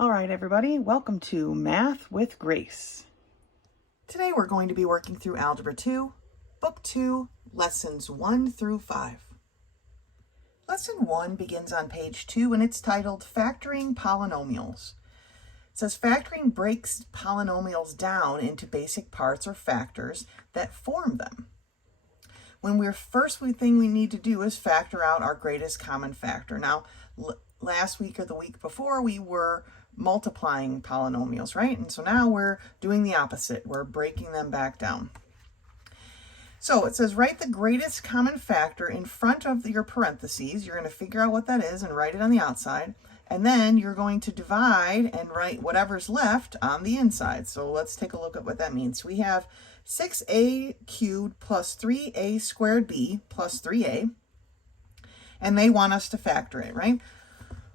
All right, everybody, welcome to Math with Grace. Today we're going to be working through Algebra 2, Book 2, Lessons 1 through 5. Lesson 1 begins on page 2 and it's titled Factoring Polynomials. It says factoring breaks polynomials down into basic parts or factors that form them. First thing we need to do is factor out our greatest common factor. Now, last week or the week before, we were multiplying polynomials, right? And so now we're doing the opposite. We're breaking them back down. So it says write the greatest common factor in front of your parentheses. You're going to figure out what that is and write it on the outside. And then you're going to divide and write whatever's left on the inside. So let's take a look at what that means. We have 6a cubed plus 3a squared b plus 3a. And they want us to factor it, right?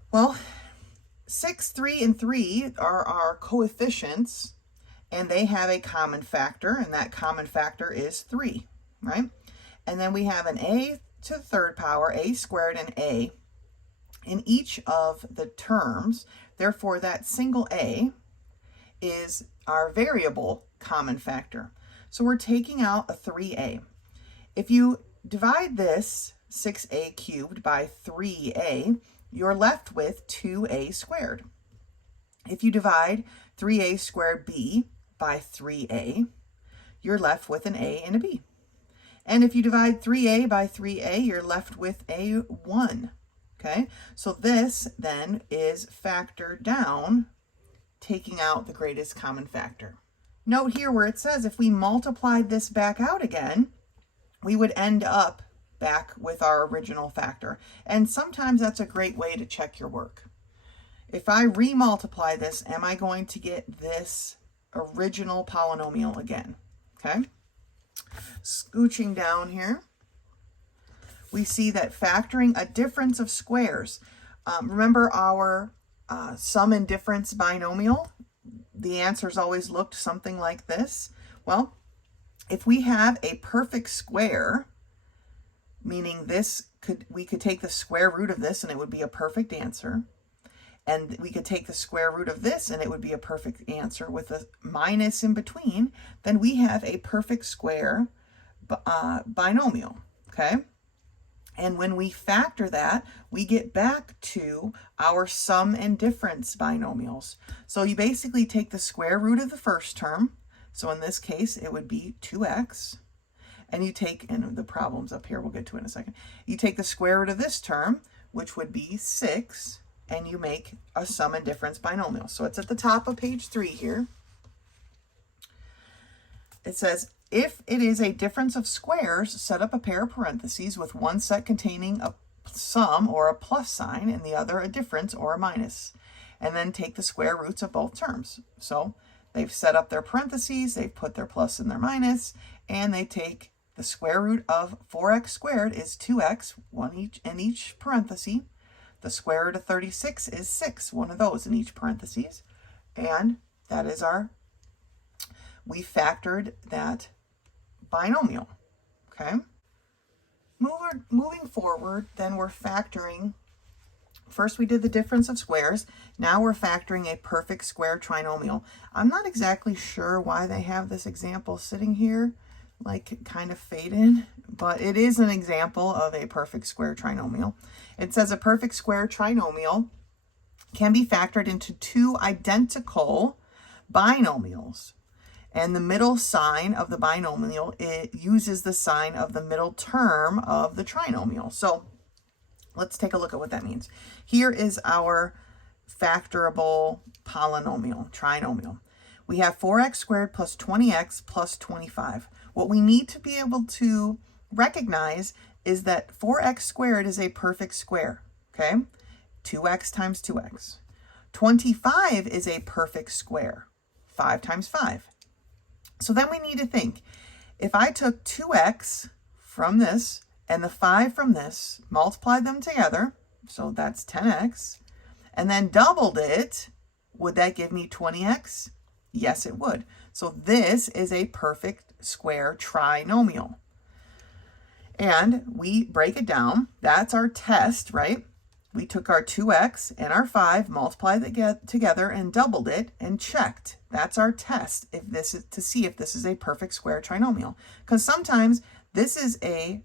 Well, 6, 3, and 3 are our coefficients, and they have a common factor, and that common factor is 3, right? And then we have an a to the third power, a squared, and a in each of the terms. Therefore, that single a is our variable common factor. So we're taking out a 3a. If you divide this 6a cubed by 3a, you're left with 2a squared. If you divide 3a squared b by 3a, you're left with an a and a b. And if you divide 3a by 3a, you're left with a 1. Okay, so this then is factored down, taking out the greatest common factor. Note here where it says if we multiplied this back out again, we would end up back with our original factor. And sometimes that's a great way to check your work. If I remultiply this, am I going to get this original polynomial again? Okay. Scooching down here, we see that factoring a difference of squares. Remember our sum and difference binomial? The answers always looked something like this. Well, if we have a perfect square, meaning we could take the square root of this and it would be a perfect answer. And we could take the square root of this and it would be a perfect answer with a minus in between. Then we have a perfect square binomial, okay? And when we factor that, we get back to our sum and difference binomials. So you basically take the square root of the first term. So in this case, it would be 2x. And you take, and the problem's up here, we'll get to it in a second. You take the square root of this term, which would be 6, and you make a sum and difference binomial. So it's at the top of page 3 here. It says, if it is a difference of squares, set up a pair of parentheses with one set containing a sum or a plus sign and the other a difference or a minus. And then take the square roots of both terms. So they've set up their parentheses, they've put their plus and their minus, and they take the square root of 4x squared is 2x, one each in each parenthesis. The square root of 36 is 6, one of those in each parenthesis. And that is we factored that binomial, okay? Moving forward, then we're factoring. First we did the difference of squares. Now we're factoring a perfect square trinomial. I'm not exactly sure why they have this example sitting here, like kind of faded, but it is an example of a perfect square trinomial. It says a perfect square trinomial can be factored into two identical binomials. And the middle sign of the binomial, it uses the sign of the middle term of the trinomial. So let's take a look at what that means. Here is our factorable polynomial, trinomial. We have 4x squared plus 20x plus 25. What we need to be able to recognize is that 4x squared is a perfect square, okay? 2x times 2x. 25 is a perfect square, 5 times 5. So then we need to think, if I took 2x from this and the 5 from this, multiplied them together, so that's 10x, and then doubled it, would that give me 20x? Yes, it would. So this is a perfect square trinomial. And we break it down. That's our test, right? We took our 2x and our 5, multiplied it together and doubled it and checked. That's our test if this is to see if this is a perfect square trinomial. Because sometimes this is a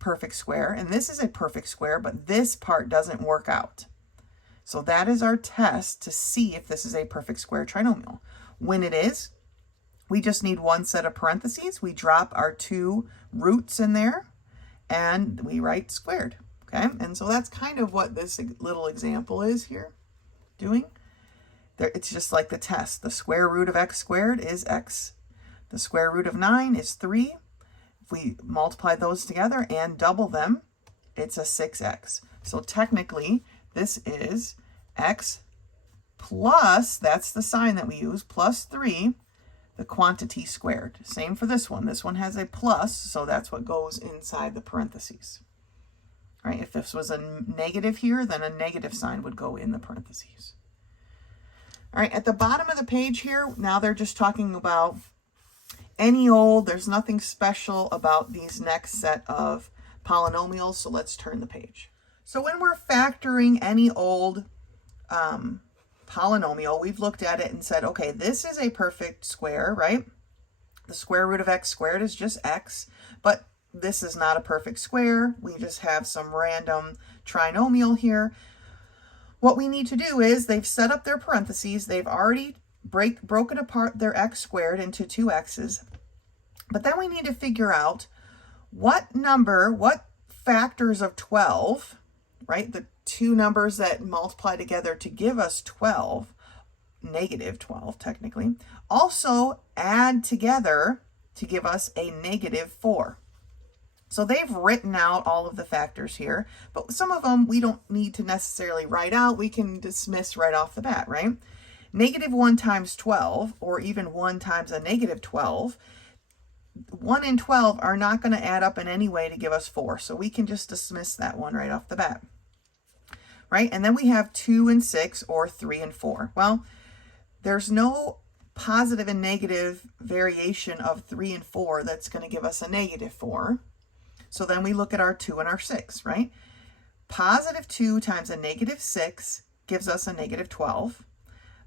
perfect square and this is a perfect square, but this part doesn't work out. So that is our test to see if this is a perfect square trinomial. When it is, we just need one set of parentheses. We drop our 2 roots in there and we write squared. Okay, and so that's kind of what this little example is here doing. It's just like the test. The square root of x squared is x. The square root of 9 is 3. If we multiply those together and double them, it's a 6x. So technically, this is x plus, that's the sign that we use, plus 3, the quantity squared. Same for this one. This one has a plus, so that's what goes inside the parentheses. Right? If this was a negative here, then a negative sign would go in the parentheses. All right, at the bottom of the page here, now they're just talking about any old, there's nothing special about these next set of polynomials, so let's turn the page. So when we're factoring any old polynomial, we've looked at it and said, okay, this is a perfect square, right? The square root of x squared is just x, but this is not a perfect square. We just have some random trinomial here. What we need to do is they've set up their parentheses. They've already broken apart their x squared into 2 x's. But then we need to figure out what factors of 12, right? The 2 numbers that multiply together to give us 12, negative 12 technically, also add together to give us a negative 4. So they've written out all of the factors here, but some of them we don't need to necessarily write out. We can dismiss right off the bat, right? Negative 1 times 12, or even 1 times a negative 12, 1 and 12 are not going to add up in any way to give us 4. So we can just dismiss that one right off the bat, right? And then we have 2 and 6, or 3 and 4. Well, there's no positive and negative variation of 3 and 4 that's going to give us a negative 4. So then we look at our 2 and our 6, right? Positive 2 times a negative 6 gives us a negative 12.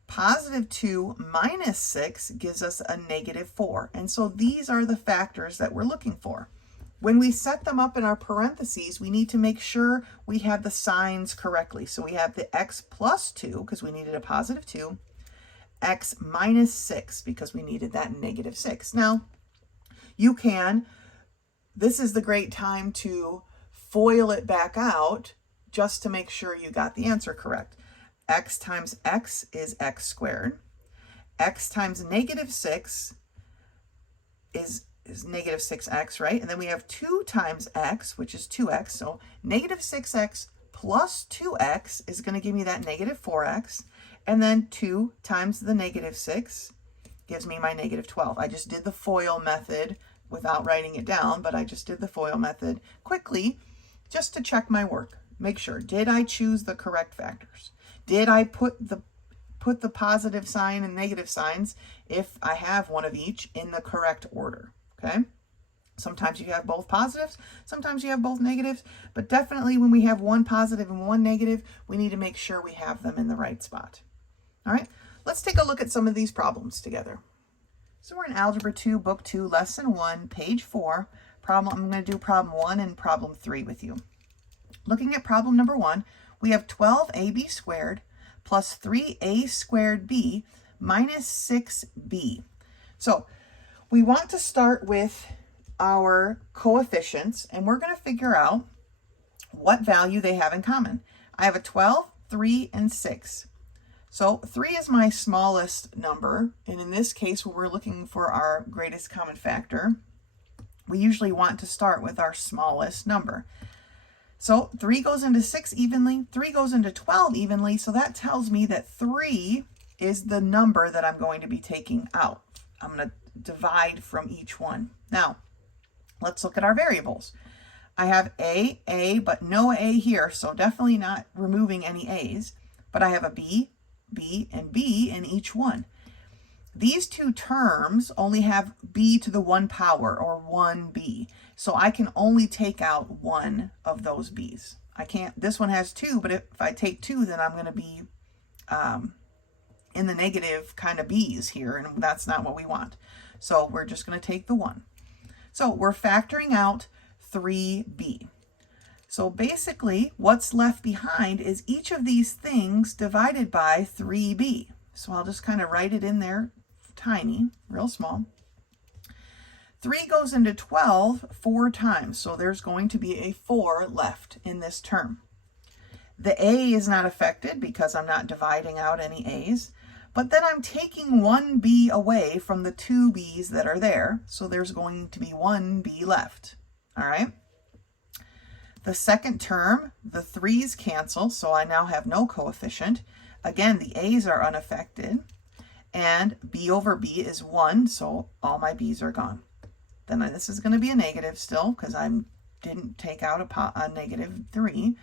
Positive 2 minus 6 gives us a negative 4. And so these are the factors that we're looking for. When we set them up in our parentheses, we need to make sure we have the signs correctly. So we have the x plus 2, because we needed a positive 2, x minus 6, because we needed that negative 6. Now, you can... This is the great time to FOIL it back out just to make sure you got the answer correct. X times x is x squared. X times negative 6 is negative 6x, right? And then we have 2 times x, which is 2x. So negative 6x plus 2x is going to give me that negative 4x. And then 2 times the negative 6 gives me my negative 12. I just did the FOIL method without writing it down, but I just did the FOIL method quickly just to check my work. Make sure, did I choose the correct factors? Did I put the positive sign and negative signs, if I have one of each, in the correct order, okay? Sometimes you have both positives, sometimes you have both negatives, but definitely when we have one positive and one negative, we need to make sure we have them in the right spot. All right, let's take a look at some of these problems together. So we're in Algebra 2, Book 2, Lesson 1, page 4. I'm going to do problem 1 and problem 3 with you. Looking at problem number 1, we have 12ab squared plus 3a squared b minus 6b. So we want to start with our coefficients, and we're going to figure out what value they have in common. I have a 12, 3, and 6. So 3 is my smallest number, and in this case, when we're looking for our greatest common factor, we usually want to start with our smallest number. So 3 goes into 6 evenly, 3 goes into 12 evenly, so that tells me that 3 is the number that I'm going to be taking out. I'm going to divide from each one. Now, let's look at our variables. I have A, but no A here, so definitely not removing any A's, but I have a B, B, and B in each one. These two terms only have b to the 1 power, or 1b. So I can only take out one of those b's. I can't, this one has 2, but if I take 2, then I'm going to be in the negative kind of b's here, and that's not what we want. So we're just going to take the 1. So we're factoring out 3b. So basically, what's left behind is each of these things divided by 3b. So I'll just kind of write it in there, tiny, real small. 3 goes into 12 4 times, so there's going to be a 4 left in this term. The a is not affected because I'm not dividing out any a's, but then I'm taking 1b away from the 2 b's that are there, so there's going to be 1b left. All right? The second term, the 3's cancel, so I now have no coefficient. Again, the a's are unaffected, and b over b is 1, so all my b's are gone. Then this is going to be a negative still because I didn't take out a negative 3.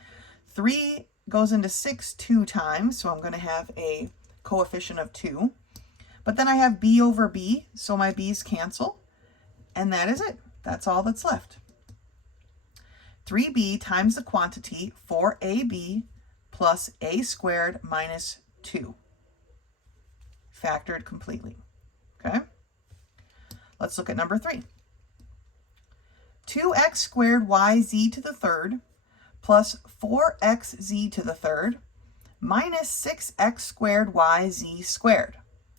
3 goes into 6 2 times, so I'm going to have a coefficient of 2. But then I have b over b, so my b's cancel, and that is it. That's all that's left. 3b times the quantity 4ab plus a squared minus 2. Factored completely. Okay? Let's look at number 3. 2x squared yz to the third plus 4xz to the third minus 6x squared yz squared.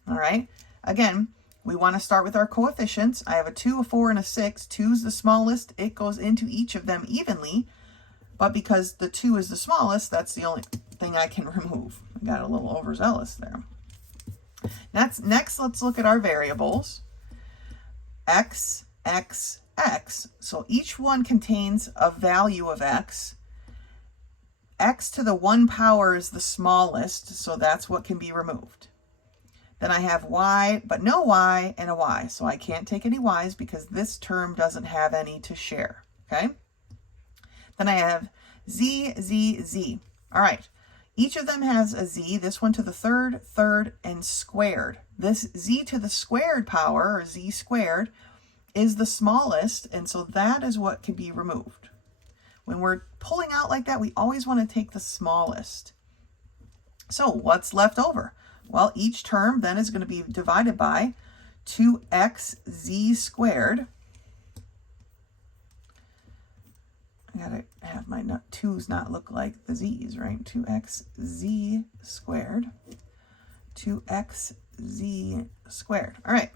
All right? Again, we want to start with our coefficients. I have a 2, a 4, and a 6. 2 is the smallest. It goes into each of them evenly. But because the 2 is the smallest, that's the only thing I can remove. I got a little overzealous there. Next, let's look at our variables. X, x, x. So each one contains a value of x. X to the 1 power is the smallest, so that's what can be removed. Then I have y, but no y, and a y. So I can't take any y's because this term doesn't have any to share, okay? Then I have z, z, z. All right, each of them has a z. This one to the third, and squared. This z to the squared power, or z squared, is the smallest, and so that is what can be removed. When we're pulling out like that, we always want to take the smallest. So what's left over? Well, each term then is going to be divided by 2xz squared. I got to have my 2's not look like the z's, right? 2xz squared. 2xz squared. All right.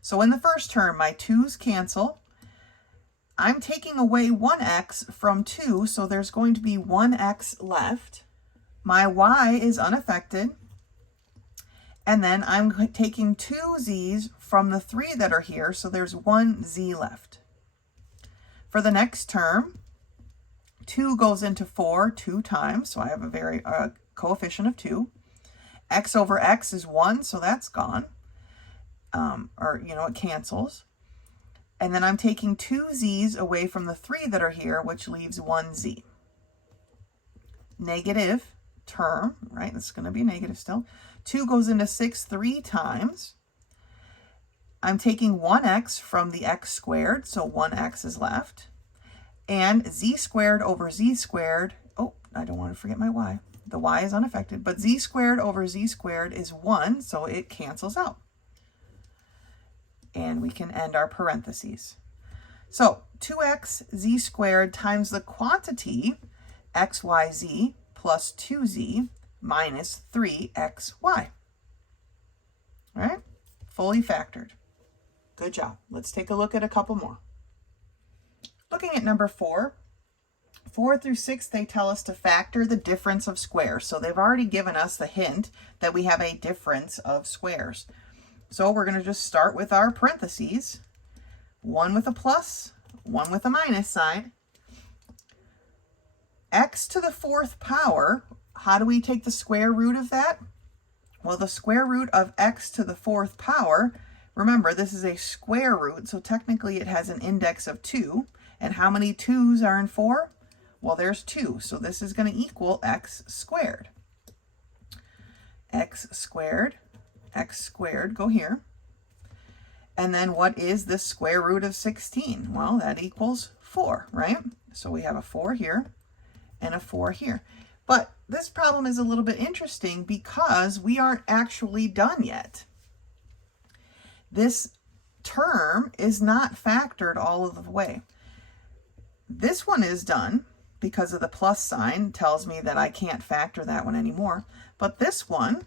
So in the first term, my 2's cancel. I'm taking away 1x from 2, so there's going to be 1x left. My y is unaffected. And then I'm taking 2 z's from the 3 that are here, so there's 1 z left. For the next term, 2 goes into 4 2 times, so I have a coefficient of 2. X over x is 1, so that's gone. It cancels. And then I'm taking 2 z's away from the 3 that are here, which leaves 1 z. Negative term, right? This is going to be negative still. 2 goes into 6 3 times. I'm taking 1x from the x squared, so 1x is left. And z squared over z squared, oh, I don't want to forget my y. The y is unaffected, but z squared over z squared is 1, so it cancels out. And we can end our parentheses. So 2x z squared times the quantity xyz plus 2z minus 3xy. All right, fully factored. Good job. Let's take a look at a couple more. Looking at number 4, 4 through 6, they tell us to factor the difference of squares. So they've already given us the hint that we have a difference of squares. So we're going to just start with our parentheses, one with a plus, one with a minus sign. X to the 4th power, how do we take the square root of that? Well, the square root of x to the 4th power, remember this is a square root, so technically it has an index of 2. And how many 2's are in 4? Well, there's 2, so this is going to equal x squared. X squared, go here. And then what is the square root of 16? Well, that equals 4, right? So we have a 4 here, and a 4 here. But this problem is a little bit interesting because we aren't actually done yet. This term is not factored all of the way. This one is done because of the plus sign, tells me that I can't factor that one anymore. But this one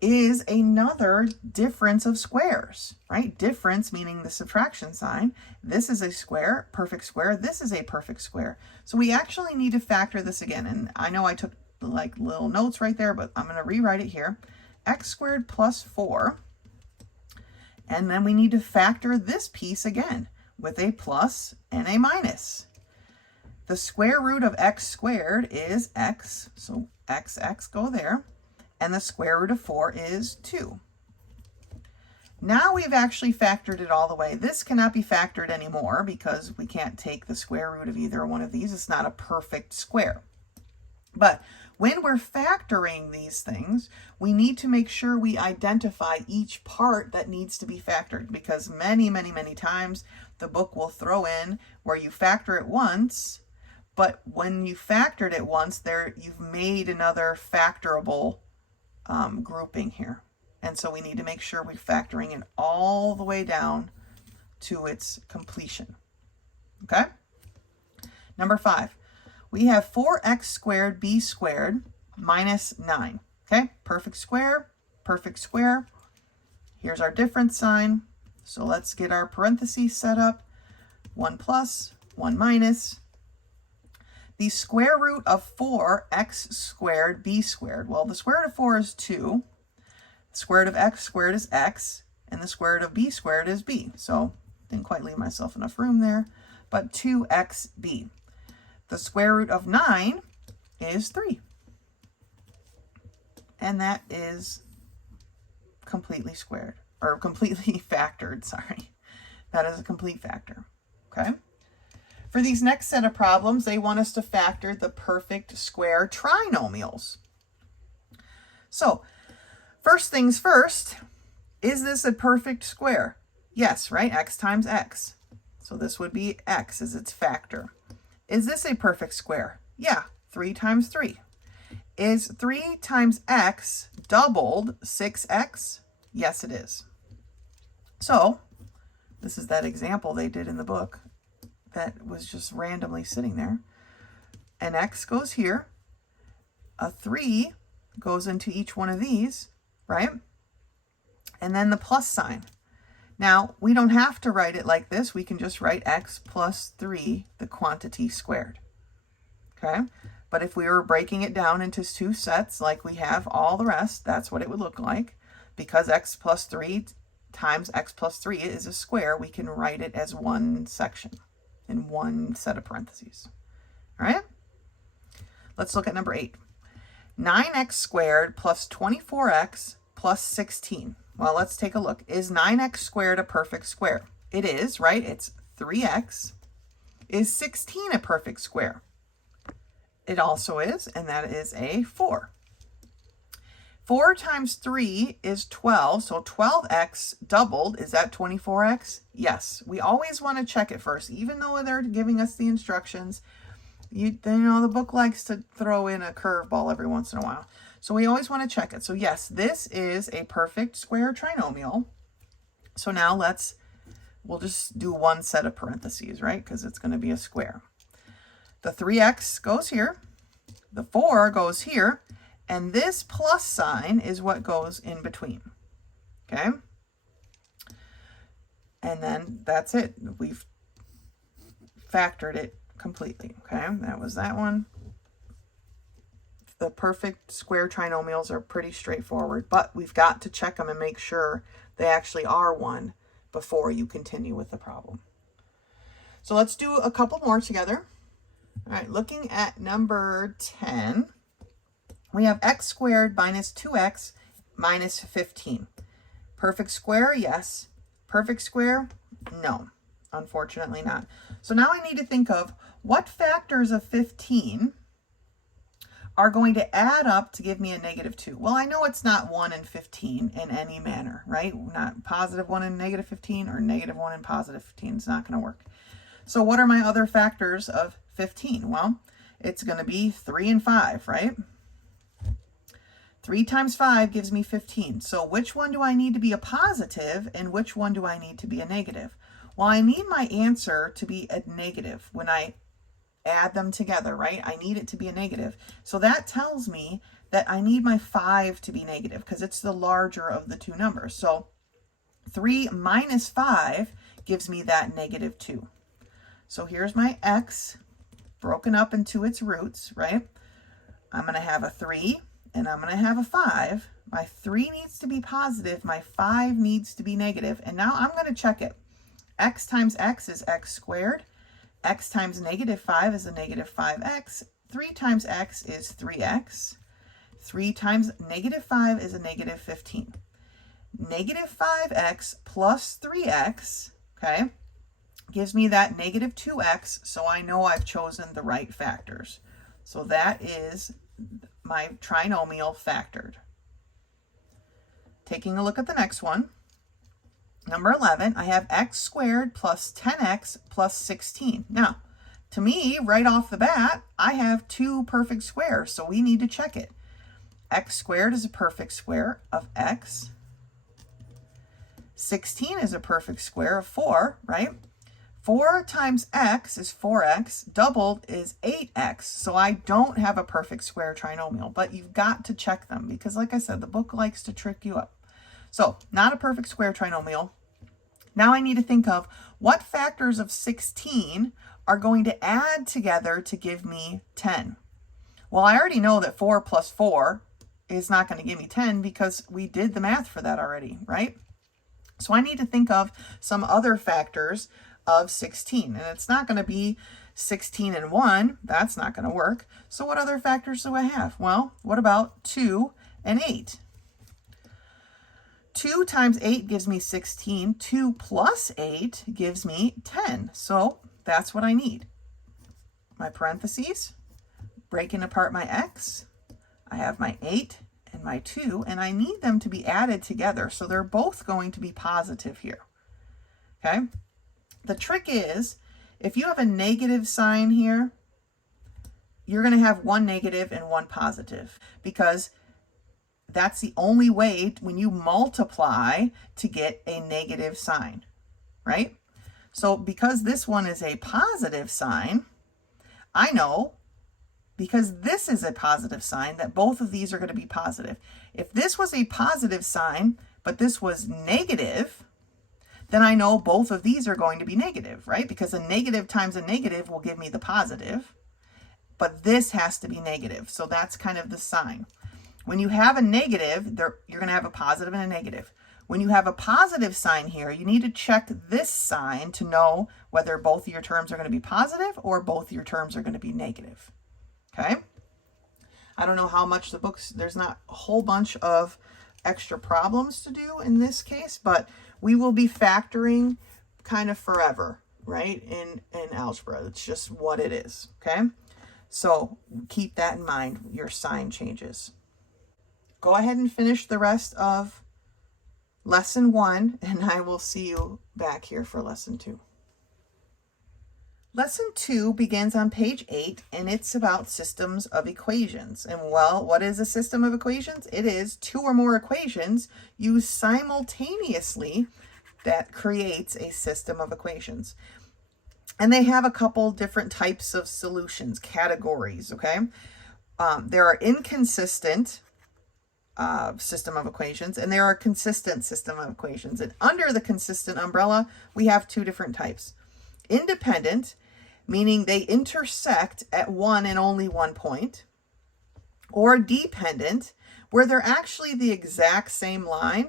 is another difference of squares, right? Difference meaning the subtraction sign. This is a square, perfect square. This is a perfect square. So we actually need to factor this again. And I know I took like little notes right there, but I'm going to rewrite it here. X squared plus 4. And then we need to factor this piece again with a plus and a minus. The square root of x squared is x, so x go there. And the square root of 4 is 2. Now we've actually factored it all the way. This cannot be factored anymore because we can't take the square root of either one of these. It's not a perfect square. But when we're factoring these things, we need to make sure we identify each part that needs to be factored, because many times the book will throw in where you factor it once, but when you factored it once, you've made another factorable grouping here. And so we need to make sure we're factoring it all the way down to its completion. Okay? Number 5. We have 4x squared b squared minus 9. Okay? Perfect square, perfect square. Here's our difference sign. So let's get our parentheses set up. 1 plus, 1 minus. The square root of 4x squared b squared. Well, the square root of 4 is 2. The square root of x squared is x. And the square root of b squared is b. So didn't quite leave myself enough room there. But 2xb. The square root of 9 is 3. And that is completely squared. Or completely factored, sorry. That is a complete factor. Okay? For these next set of problems, they want us to factor the perfect square trinomials. So, first things first, is this a perfect square? Yes, right? X times x. So this would be x as its factor. Is this a perfect square? Yeah, 3 times 3. Is 3 times x doubled 6x? Yes, it is. So, this is that example they did in the book that was just randomly sitting there. An x goes here. A 3 goes into each one of these, right? And then the plus sign. Now, we don't have to write it like this. We can just write x plus 3, the quantity squared. Okay? But if we were breaking it down into 2 sets like we have all the rest, that's what it would look like. Because x plus 3 times x plus 3 is a square, we can write it as one section in one set of parentheses. All right? Let's look at number 8. 9x squared plus 24x plus 16. Well, let's take a look. Is 9x squared a perfect square? It is, right? It's 3x. Is 16 a perfect square? It also is, and that is a 4. 4 times 3 is 12, so 12x doubled. Is that 24x? Yes. We always want to check it first. Even though they're giving us the instructions, you know, the book likes to throw in a curveball every once in a while. So we always want to check it. So yes, this is a perfect square trinomial. So now we'll just do one set of parentheses, right? Because it's going to be a square. The 3x goes here. The 4 goes here. And this plus sign is what goes in between. Okay? And then that's it. We've factored it completely. Okay? That was that one. The perfect square trinomials are pretty straightforward, but we've got to check them and make sure they actually are one before you continue with the problem. So let's do a couple more together. All right, looking at number 10, we have x squared minus 2x minus 15. Perfect square, yes. Perfect square, no. Unfortunately not. So now I need to think of what factors of 15 are going to add up to give me a negative 2. Well, I know it's not 1 and 15 in any manner, right? Not positive 1 and negative 15 or negative 1 and positive 15. It's not going to work. So what are my other factors of 15? Well, it's going to be 3 and 5, right? 3 times 5 gives me 15. So which one do I need to be a positive and which one do I need to be a negative? Well, I need my answer to be a negative when I add them together, right? I need it to be a negative. So that tells me that I need my 5 to be negative because it's the larger of the two numbers. So 3 minus 5 gives me that negative 2. So here's my x broken up into its roots, right? I'm going to have a 3 and I'm going to have a 5. My 3 needs to be positive. My 5 needs to be negative. And now I'm going to check it. X times x is x squared. X times negative 5 is a negative 5x. 3 times x is 3x. 3 times negative 5 is a negative 15. Negative 5x plus 3x, okay, gives me that negative 2x, so I know I've chosen the right factors. So that is my trinomial factored. Taking a look at the next one, number 11, I have x squared plus 10x plus 16. Now, to me, right off the bat, I have two perfect squares, so we need to check it. X squared is a perfect square of x. 16 is a perfect square of 4, right? 4 times x is 4x, doubled is 8x. So I don't have a perfect square trinomial, but you've got to check them because, like I said, the book likes to trick you up. So not a perfect square trinomial. Now I need to think of what factors of 16 are going to add together to give me 10. Well, I already know that 4 plus 4 is not going to give me 10 because we did the math for that already, right? So I need to think of some other factors of 16, and it's not going to be 16 and 1. That's not going to work. So what other factors do I have? Well, what about 2 and 8? 2 times 8 gives me 16. 2 plus 8 gives me 10. So that's what I need. My parentheses, breaking apart my x, I have my 8 and my 2, and I need them to be added together. So they're both going to be positive here. Okay? The trick is, if you have a negative sign here, you're going to have one negative and one positive because that's the only way when you multiply to get a negative sign, right? So because this one is a positive sign, I know because this is a positive sign that both of these are going to be positive. If this was a positive sign, but this was negative, then I know both of these are going to be negative, right? Because a negative times a negative will give me the positive, but this has to be negative. So that's kind of the sign. When you have a negative, you're going to have a positive and a negative. When you have a positive sign here, you need to check this sign to know whether both of your terms are going to be positive or both of your terms are going to be negative. Okay? I don't know how much the books, there's not a whole bunch of extra problems to do in this case, but we will be factoring kind of forever, right? In algebra. It's just what it is, okay? So keep that in mind, your sign changes. Go ahead and finish the rest of lesson 1, and I will see you back here for lesson 2. Lesson 2 begins on page 8, and it's about systems of equations. And well, what is a system of equations? It is two or more equations used simultaneously that creates a system of equations. And they have a couple different types of solutions, categories, okay? There are inconsistent system of equations, and there are consistent system of equations. And under the consistent umbrella, we have two different types. Independent, meaning they intersect at one and only one point, or dependent, where they're actually the exact same line.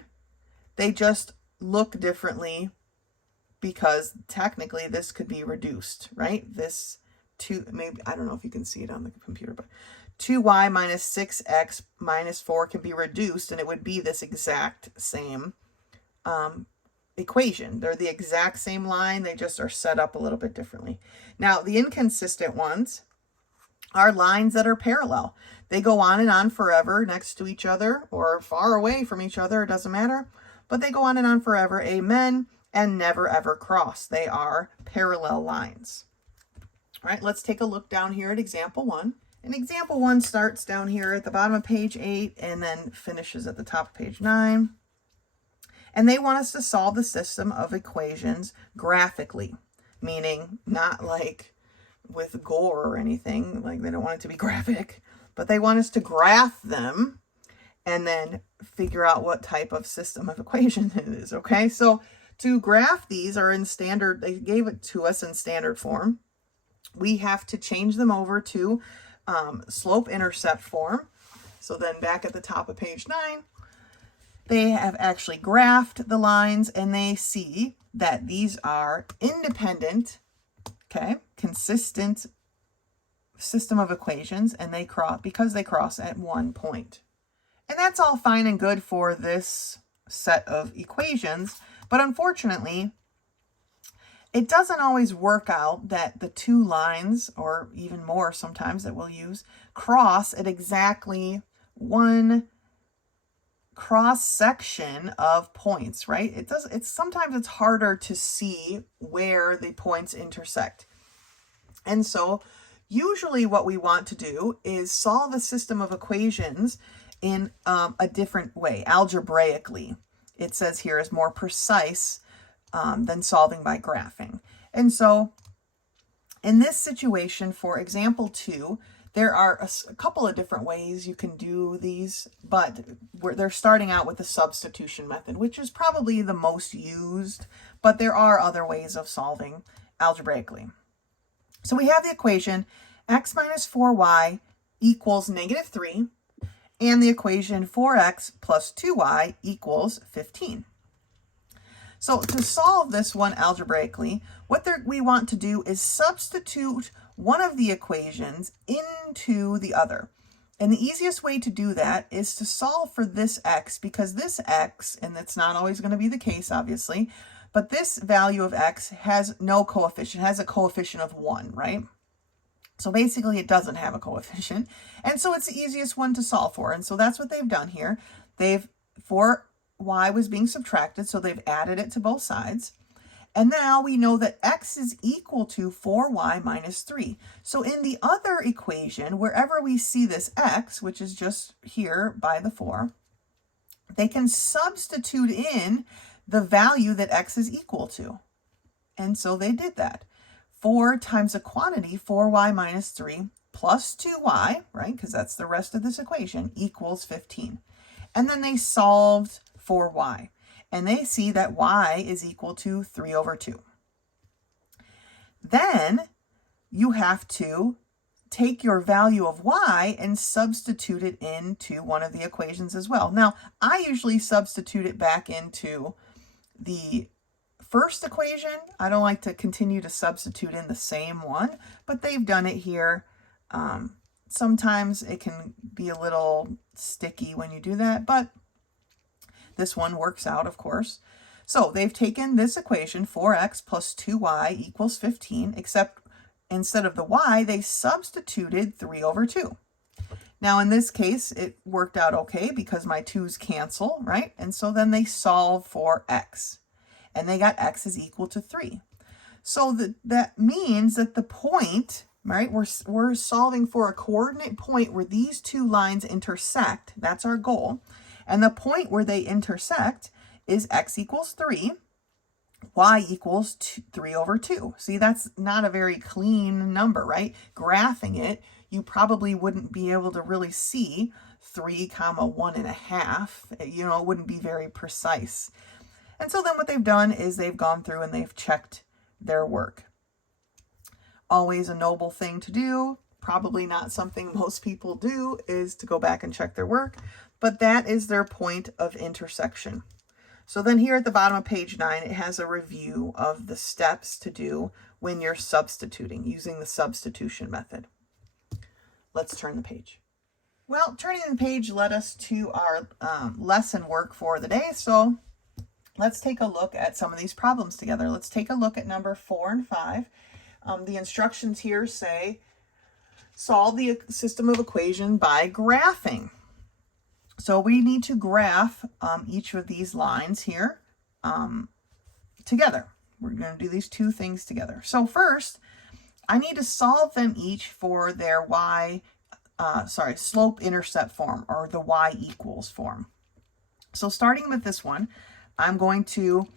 They just look differently because technically this could be reduced, right? This maybe, I don't know if you can see it on the computer, but 2y minus 6x minus 4 can be reduced, and it would be this exact same equation. They're the exact same line. They just are set up a little bit differently. Now, the inconsistent ones are lines that are parallel. They go on and on forever next to each other or far away from each other. It doesn't matter. But they go on and on forever. Amen. And never ever cross. They are parallel lines. All right, let's take a look down here at example 1. And example 1 starts down here at the bottom of page 8 and then finishes at the top of page 9. And they want us to solve the system of equations graphically, meaning not like with gore or anything, like they don't want it to be graphic, but they want us to graph them and then figure out what type of system of equation it is, okay? So to graph these are in standard, they gave it to us in standard form. We have to change them over to slope-intercept form. So then back at the top of page 9, they have actually graphed the lines and they see that these are independent, okay, consistent system of equations, and they cross because they cross at one point. And that's all fine and good for this set of equations, but unfortunately, it doesn't always work out that the two lines, or even more sometimes that we'll use, cross at exactly one cross section of points, right? Sometimes it's harder to see where the points intersect. And so usually what we want to do is solve a system of equations in a different way, algebraically. It says here is more precise than solving by graphing. And so in this situation, for example 2, there are a couple of different ways you can do these, but they're starting out with the substitution method, which is probably the most used, but there are other ways of solving algebraically. So we have the equation x minus 4y equals -3, and the equation 4x plus 2y equals 15. So to solve this one algebraically, what we want to do is substitute one of the equations into the other. And the easiest way to do that is to solve for this x, because this x, and that's not always going to be the case, obviously, but this value of x has no coefficient, has a coefficient of 1, right? So basically it doesn't have a coefficient, and so it's the easiest one to solve for. And so that's what they've done here. 4y was being subtracted, so they've added it to both sides. And now we know that x is equal to 4y minus 3. So in the other equation, wherever we see this x, which is just here by the 4, they can substitute in the value that x is equal to. And so they did that. 4 times a quantity, 4y minus 3, plus 2y, right, because that's the rest of this equation, equals 15. And then they solved for y. And they see that y is equal to 3 over 2. Then you have to take your value of y and substitute it into one of the equations as well. Now, I usually substitute it back into the first equation. I don't like to continue to substitute in the same one, but they've done it here. Sometimes it can be a little sticky when you do that, but this one works out, of course. So they've taken this equation, 4x plus 2y equals 15, except instead of the y, they substituted 3 over 2. Now, in this case, it worked out okay because my 2's cancel, right? And so then they solve for x, and they got x is equal to 3. So that means that the point, right, we're solving for a coordinate point where these two lines intersect. That's our goal. And the point where they intersect is x equals 3, y equals 3 over 2. See, that's not a very clean number, right? Graphing it, you probably wouldn't be able to really see 3, 1.5. You know, it wouldn't be very precise. And so then what they've done is they've gone through and they've checked their work. Always a noble thing to do. Probably not something most people do, is to go back and check their work. But that is their point of intersection. So then here at the bottom of page 9, it has a review of the steps to do when you're substituting, using the substitution method. Let's turn the page. Well, turning the page led us to our lesson work for the day. So let's take a look at some of these problems together. Let's take a look at number 4 and 5. The instructions here say, solve the system of equation by graphing. So we need to graph each of these lines here together. We're going to do these two things together. So first, I need to solve them each for their slope-intercept form, or the y equals form. So starting with this one, I'm going to,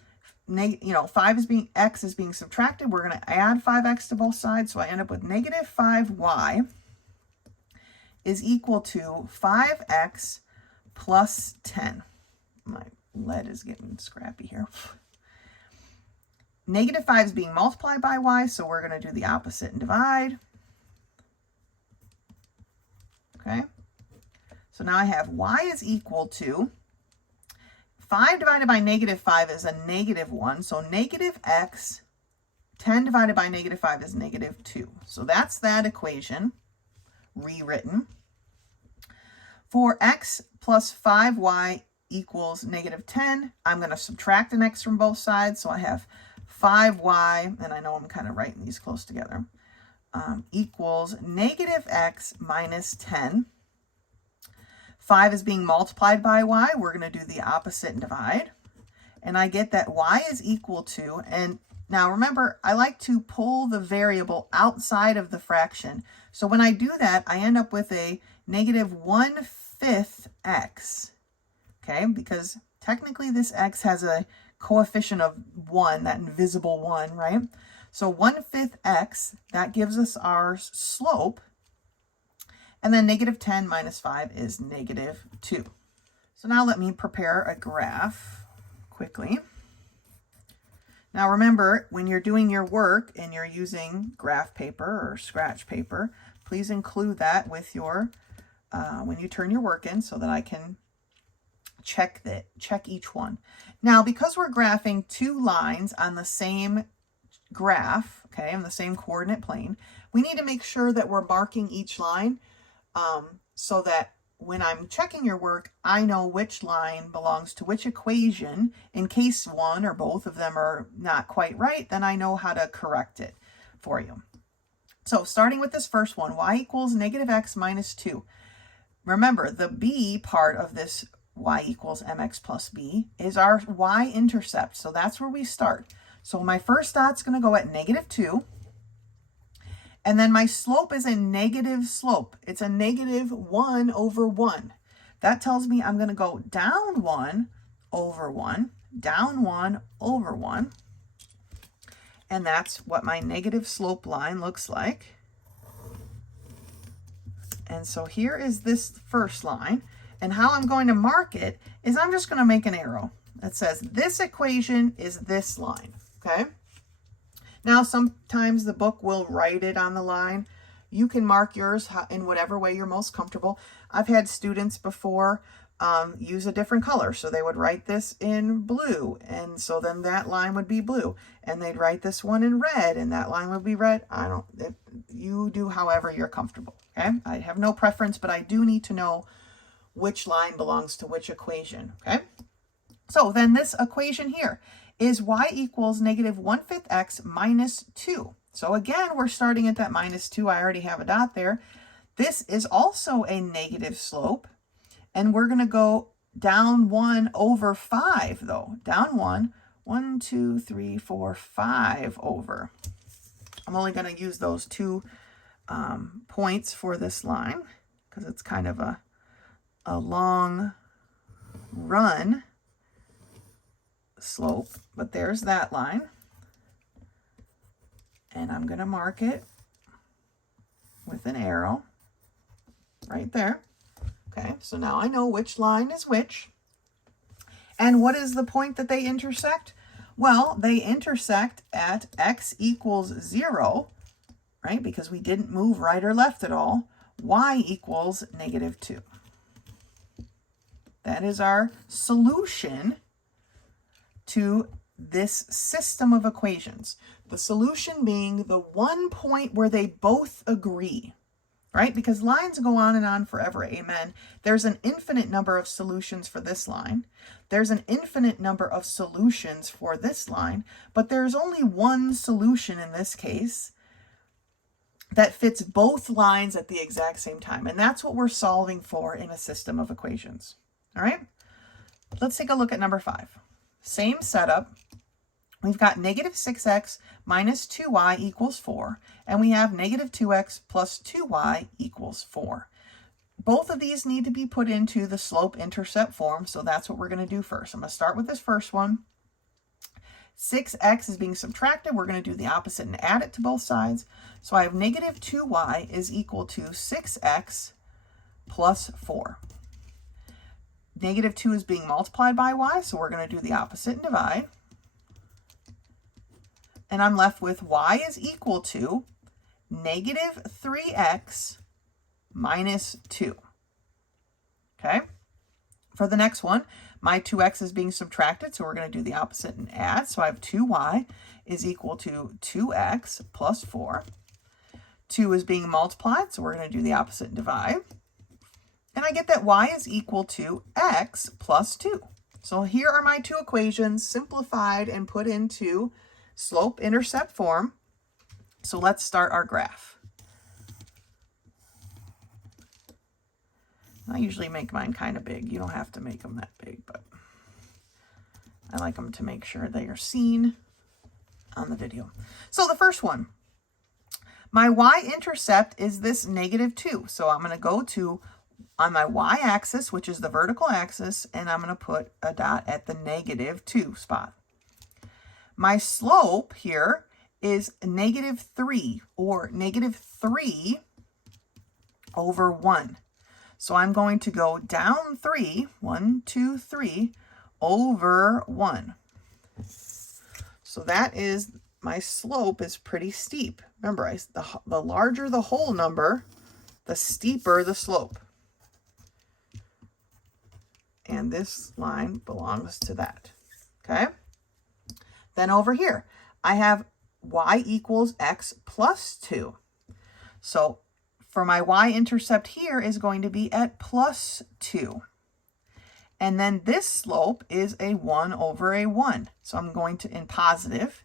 x is being subtracted. We're going to add 5x to both sides. So I end up with negative 5y is equal to 5x plus 10. My lead is getting scrappy here. Negative 5 is being multiplied by y, so we're going to do the opposite and divide. Okay, so now I have y is equal to 5 divided by negative 5 is a negative 1, so negative x, 10 divided by negative 5 is negative 2. So that's that equation rewritten. For x plus 5y equals negative 10, I'm going to subtract an x from both sides, so I have 5y, and I know I'm kind of writing these close together, equals negative x minus 10. 5 is being multiplied by y. We're going to do the opposite and divide. And I get that y is equal to, and now remember, I like to pull the variable outside of the fraction. So when I do that, I end up with a negative 1/5 x. Okay, because technically this x has a coefficient of 1, that invisible 1, right? So 1/5 x, that gives us our slope. And then negative 10 minus 5 is negative 2. So now let me prepare a graph quickly. Now remember, when you're doing your work and you're using graph paper or scratch paper, please include that with your, when you turn your work in, so that I can check each one. Now, because we're graphing two lines on the same graph, okay, on the same coordinate plane, we need to make sure that we're marking each line so that when I'm checking your work, I know which line belongs to which equation. In case one or both of them are not quite right, then I know how to correct it for you. So starting with this first one, y equals negative x minus 2. Remember, the b part of this y equals mx plus b is our y-intercept. So that's where we start. So my first dot's going to go at negative 2. And then my slope is a negative slope. It's a negative 1 over 1. That tells me I'm going to go down 1 over 1, down 1 over 1. And that's what my negative slope line looks like. And so here is this first line. And how I'm going to mark it is I'm just going to make an arrow that says this equation is this line, okay? Now, sometimes the book will write it on the line. You can mark yours in whatever way you're most comfortable. I've had students before use a different color. So they would write this in blue, and so then that line would be blue. And they'd write this one in red, and that line would be red. You do however you're comfortable, okay? I have no preference, but I do need to know which line belongs to which equation, okay? So then this equation here is y equals negative 1/5 x minus 2. So again, we're starting at that minus 2. I already have a dot there. This is also a negative slope, and we're going to go down 1 over 5, though. Down 1, 2, 3, 4, 5 over. I'm only going to use those 2 points for this line because it's kind of a long run slope, but there's that line, and I'm going to mark it with an arrow right there. Okay, so now I know which line is which. And what is the point that they intersect? Well, they intersect at x equals 0, right? Because we didn't move right or left at all. Y equals negative 2. That is our solution to this system of equations. The solution being the one point where they both agree, right? Because lines go on and on forever, amen. There's an infinite number of solutions for this line. There's an infinite number of solutions for this line, but there's only one solution in this case that fits both lines at the exact same time. And that's what we're solving for in a system of equations. All right, let's take a look at number 5. Same setup. we've got negative 6x minus 2y equals 4, and we have negative 2x plus 2y equals 4. Both of these need to be put into the slope-intercept form, so that's what we're going to do first. I'm going to start with this first one. 6x is being subtracted. We're going to do the opposite and add it to both sides. So I have negative 2y is equal to 6x plus 4. Negative 2 is being multiplied by y, so we're going to do the opposite and divide. And I'm left with y is equal to negative 3x minus 2. Okay? For the next one, my 2x is being subtracted, so we're going to do the opposite and add. So I have 2y is equal to 2x plus 4. 2 is being multiplied, so we're going to do the opposite and divide. And I get that y is equal to x plus 2. So here are my two equations simplified and put into slope-intercept form. So let's start our graph. I usually make mine kind of big. You don't have to make them that big, but I like them to make sure they are seen on the video. So the first one, my y-intercept is this negative 2. So I'm going to go to on my y-axis, which is the vertical axis, and I'm going to put a dot at the negative 2 spot. My slope here is negative 3, or negative 3 over 1. So I'm going to go down 3, 1, 2, 3, over 1. So that is, my slope is pretty steep. Remember, the larger the whole number, the steeper the slope. And this line belongs to that. Okay? Then over here, I have y equals x plus 2. So for my y-intercept here is going to be at plus 2. And then this slope is a 1 over a 1. So I'm going to, in positive,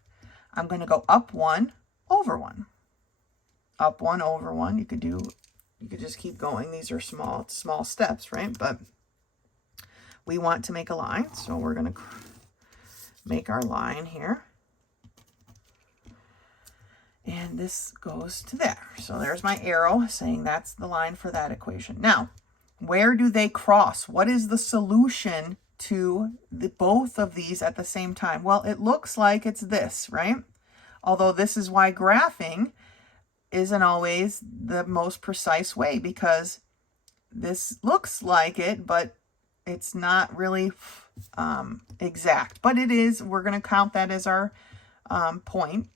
I'm going to go up 1 over 1. Up 1 over 1. You could just keep going. These are small steps, right? But we want to make a line. So we're going to make our line here. And this goes to there. So there's my arrow saying that's the line for that equation. Now, where do they cross? What is the solution to both of these at the same time? Well, it looks like it's this, right? Although this is why graphing isn't always the most precise way, because this looks like it, but it's not really exact. But it is, we're going to count that as our point.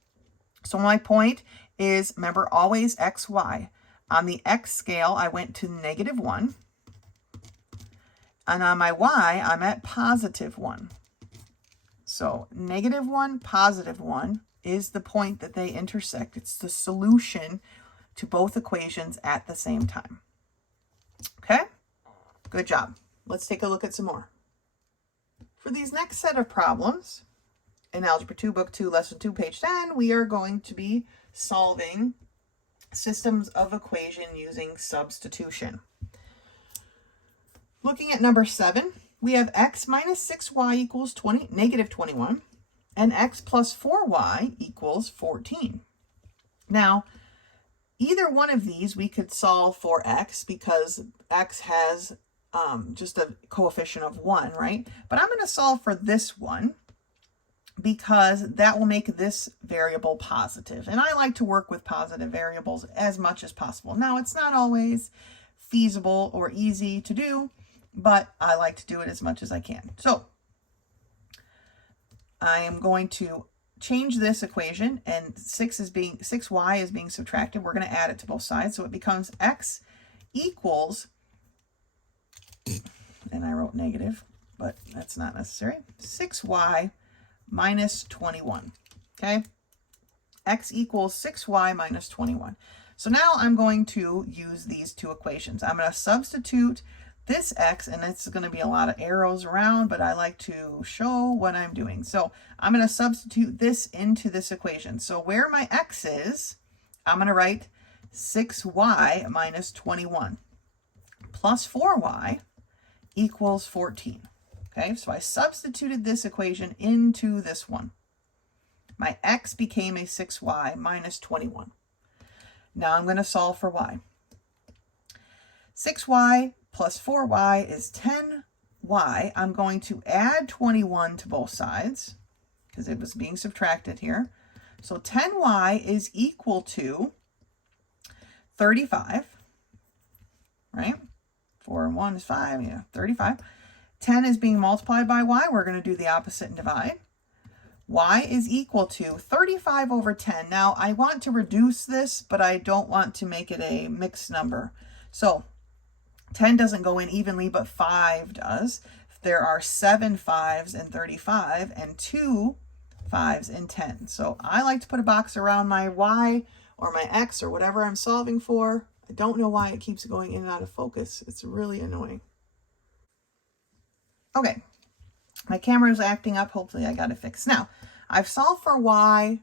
So my point is, remember, always x, y. On the x scale, I went to negative 1. And on my y, I'm at positive 1. So negative 1, positive 1 is the point that they intersect. It's the solution to both equations at the same time. Okay? Good job. Let's take a look at some more. For these next set of problems, in Algebra 2, Book 2, Lesson 2, page 10, we are going to be solving systems of equation using substitution. Looking at number 7, we have x minus 6y equals negative 21, and x plus 4y equals 14. Now, either one of these we could solve for x, because x has just a coefficient of 1, right? But I'm going to solve for this one, because that will make this variable positive. And I like to work with positive variables as much as possible. Now, it's not always feasible or easy to do, but I like to do it as much as I can. So I am going to change this equation, and 6y is being subtracted. We're going to add it to both sides. So it becomes x equals, and I wrote negative, but that's not necessary, 6y minus 21, okay? X equals 6y minus 21. So now I'm going to use these two equations. I'm going to substitute this x, and it's going to be a lot of arrows around, but I like to show what I'm doing. So I'm going to substitute this into this equation. So where my x is, I'm going to write 6y minus 21 plus 4y equals 14. Okay, so I substituted this equation into this one. My x became a 6y minus 21. Now I'm going to solve for y. 6y plus 4y is 10y. I'm going to add 21 to both sides because it was being subtracted here. So 10y is equal to 35, right? 4 and 1 is 5, yeah, 35. 10 is being multiplied by y. We're going to do the opposite and divide. Y is equal to 35 over 10. Now, I want to reduce this, but I don't want to make it a mixed number. So 10 doesn't go in evenly, but 5 does. There are 7 5s in 35 and 2 5s in 10. So I like to put a box around my y or my x or whatever I'm solving for. I don't know why it keeps going in and out of focus. It's really annoying. Okay, my camera is acting up. Hopefully I got it fixed. Now, I've solved for y,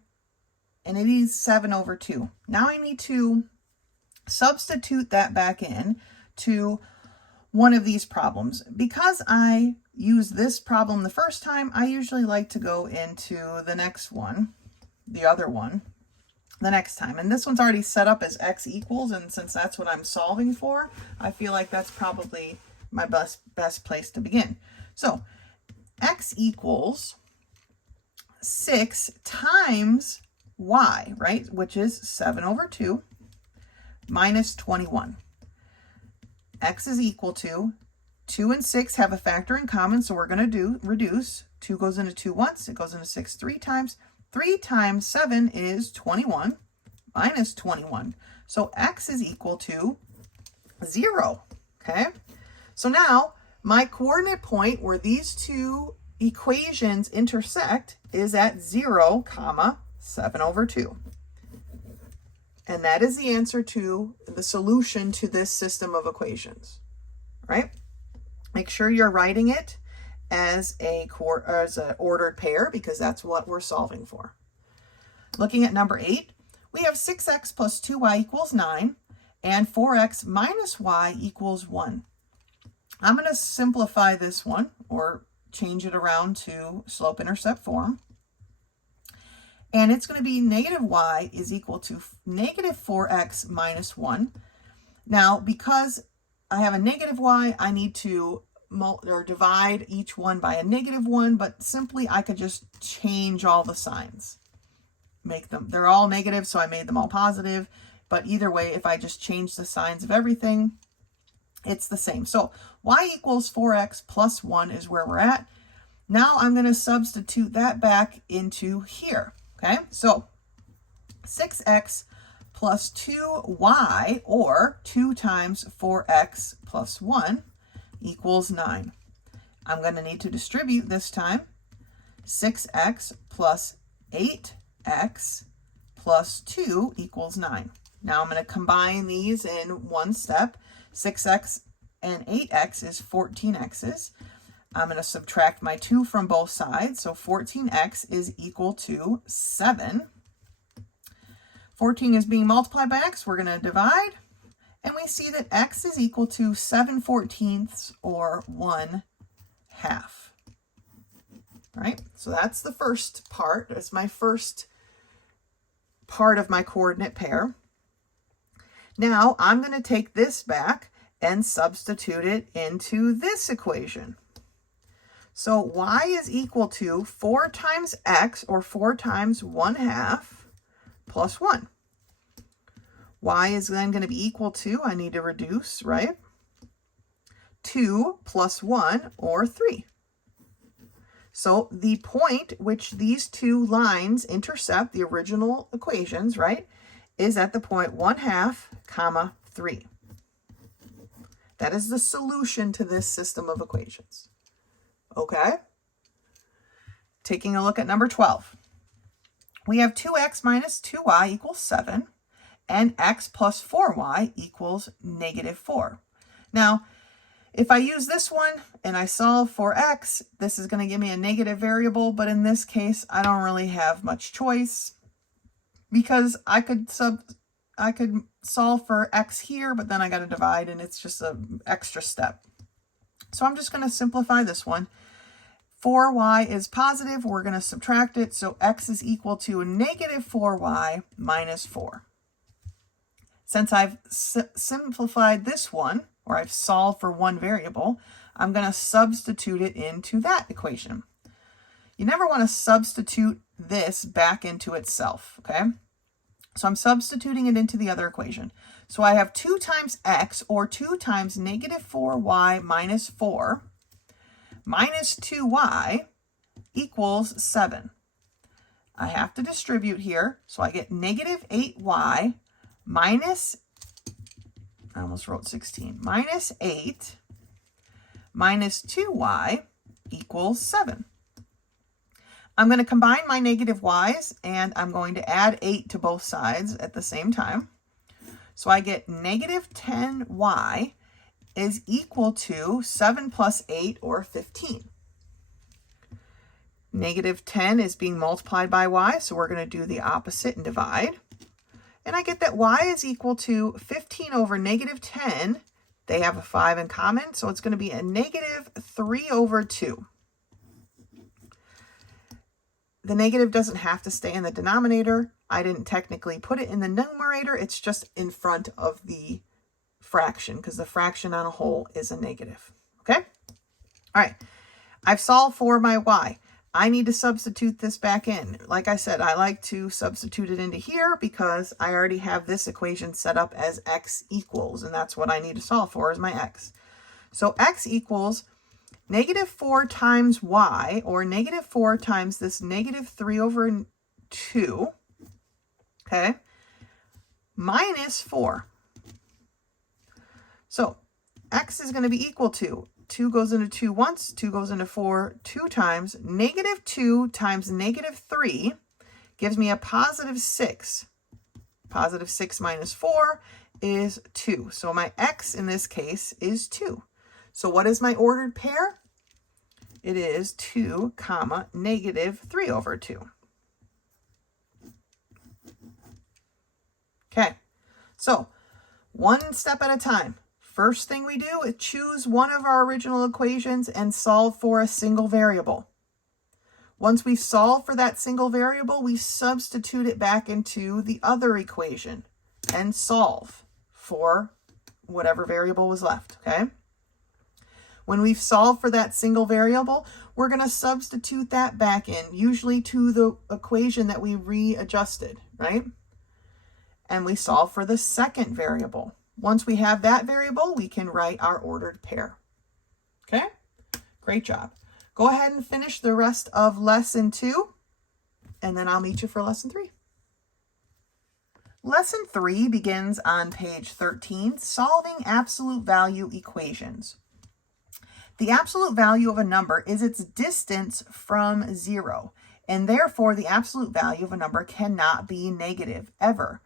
and it is 7 over 2. Now I need to substitute that back in to one of these problems. Because I used this problem the first time, I usually like to go into the next one, the other one, the next time. And this one's already set up as x equals, and since that's what I'm solving for, I feel like that's probably my best place to begin. So x equals 6 times y, right, which is 7 over 2 minus 21. X is equal to 2 and 6 have a factor in common, so we're going to reduce. 2 goes into 2 once, it goes into 6 3 times. 3 times 7 is 21 minus 21. So x is equal to 0, okay? So now my coordinate point where these two equations intersect is at 0, comma, 7 over 2. And that is the answer to the solution to this system of equations, right? Make sure you're writing it as an ordered pair because that's what we're solving for. Looking at number 8, we have 6x plus 2y equals 9 and 4x minus y equals 1. I'm going to simplify this one or change it around to slope-intercept form. And it's going to be negative y is equal to negative 4x minus 1. Now, because I have a negative y, I need to divide each one by a negative 1, but simply I could just change all the signs. They're all negative, so I made them all positive. But either way, if I just change the signs of everything, it's the same. So y equals 4x plus 1 is where we're at. Now I'm going to substitute that back into here. Okay, so 6x plus 2y, or 2 times 4x plus 1, equals 9. I'm going to need to distribute this time. 6x plus 8x plus 2 equals 9. Now I'm going to combine these in one step. 6x and 8x is 14x's. I'm going to subtract my 2 from both sides. So 14x is equal to 7. 14 is being multiplied by x. We're going to divide. And we see that x is equal to 7/14 or 1/2. Right? So that's the first part. That's my first part of my coordinate pair. Now I'm going to take this back and substitute it into this equation. So y is equal to 4 times x, or 4 times 1/2, plus 1. Y is then going to be equal to, I need to reduce, right? 2 plus 1, or 3. So the point which these two lines intercept, the original equations, right, is at the point 1/2, comma, 3. That is the solution to this system of equations. Okay? Taking a look at number 12. We have 2x minus 2y equals 7, and x plus 4y equals negative 4. Now, if I use this one and I solve for x, this is going to give me a negative variable, but in this case, I don't really have much choice because I could solve for x here, but then I got to divide, and it's just an extra step. So I'm just going to simplify this one. 4y is positive. We're going to subtract it. So x is equal to negative 4y minus 4. Since I've simplified this one, or I've solved for one variable, I'm going to substitute it into that equation. You never want to substitute this back into itself, okay? So I'm substituting it into the other equation. So I have 2 times x, or 2 times negative 4y minus 4, minus 2y equals 7. I have to distribute here, so I get negative 8y minus, I almost wrote 16, minus 8 minus 2y equals 7. I'm going to combine my negative y's, and I'm going to add 8 to both sides at the same time. So I get negative 10y is equal to 7 plus 8, or 15. Negative 10 is being multiplied by y, so we're going to do the opposite and divide. And I get that y is equal to 15 over negative 10. They have a 5 in common, so it's going to be a negative 3 over 2. The negative doesn't have to stay in the denominator. I didn't technically put it in the numerator. It's just in front of the fraction, because the fraction on a whole is a negative. Okay? All right. I've solved for my y. I need to substitute this back in. Like I said, I like to substitute it into here because I already have this equation set up as x equals, and that's what I need to solve for is my x. So x equals negative 4 times y, or negative 4 times this negative 3 over 2, okay, minus 4. So x is going to be equal to, 2 goes into 2 once, 2 goes into 4 2 times, negative 2 times negative 3 gives me a positive 6. Positive 6 minus 4 is 2. So my x in this case is 2. So what is my ordered pair? It is 2, comma, negative 3 over 2. Okay, so one step at a time. First thing we do is choose one of our original equations and solve for a single variable. Once we solve for that single variable, we substitute it back into the other equation and solve for whatever variable was left, okay? When we've solved for that single variable, we're going to substitute that back in, usually to the equation that we readjusted, right? And we solve for the second variable. Once we have that variable, we can write our ordered pair. Okay? Great job. Go ahead and finish the rest of lesson 2, and then I'll meet you for lesson 3. Lesson 3 begins on page 13, solving absolute value equations. The absolute value of a number is its distance from 0, and therefore the absolute value of a number cannot be negative ever.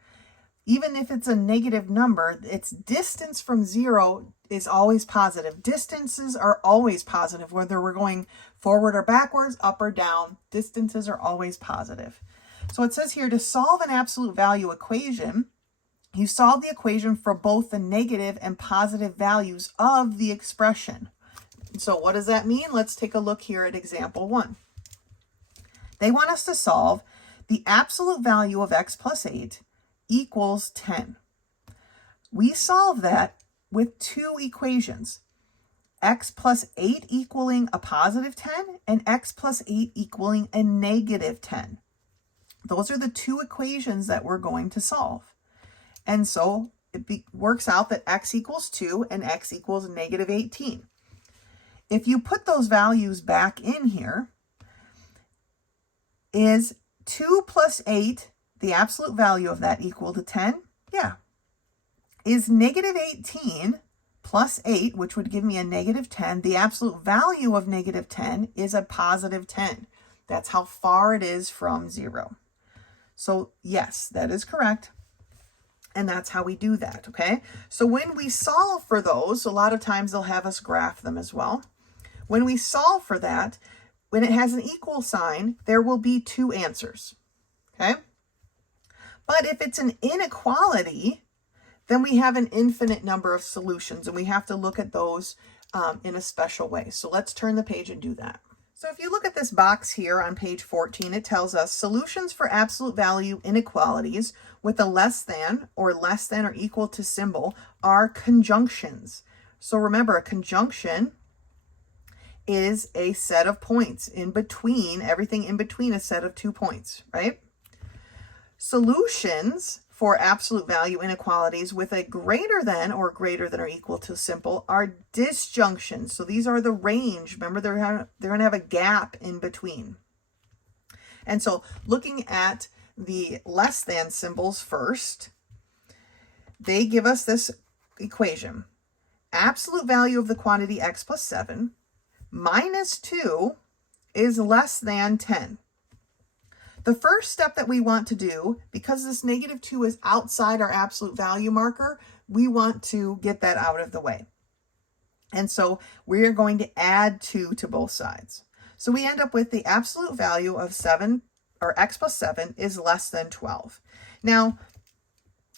Even if it's a negative number, its distance from 0 is always positive. Distances are always positive, whether we're going forward or backwards, up or down, distances are always positive. So it says here, to solve an absolute value equation, you solve the equation for both the negative and positive values of the expression. So what does that mean? Let's take a look here at example 1. They want us to solve the absolute value of x plus 8 equals 10. We solve that with 2 equations, x plus 8 equaling a positive 10 and x plus 8 equaling a negative 10. Those are the 2 equations that we're going to solve. And so it works out that x equals 2 and x equals negative 18. If you put those values back in here, is 2 plus 8, the absolute value of that, equal to 10? Yeah. Is negative 18 plus 8, which would give me a negative 10, the absolute value of negative 10 is a positive 10. That's how far it is from 0. So yes, that is correct. And that's how we do that, okay? So when we solve for those, a lot of times they'll have us graph them as well. When we solve for that, when it has an equal sign, there will be 2 answers, okay? But if it's an inequality, then we have an infinite number of solutions, and we have to look at those in a special way. So let's turn the page and do that. So if you look at this box here on page 14, it tells us solutions for absolute value inequalities with a less than or equal to symbol are conjunctions. So remember, a conjunction is a set of points in between, everything in between a set of 2 points, right? Solutions for absolute value inequalities with a greater than or equal to symbol are disjunctions. So these are the range. Remember, they're going to have a gap in between. And so looking at the less than symbols first, they give us this equation. Absolute value of the quantity x plus 7 minus 2 is less than 10. The first step that we want to do, because this -2 is outside our absolute value marker, we want to get that out of the way. And so we're going to add 2 to both sides. So we end up with the absolute value of 7, or x plus 7, is less than 12. Now,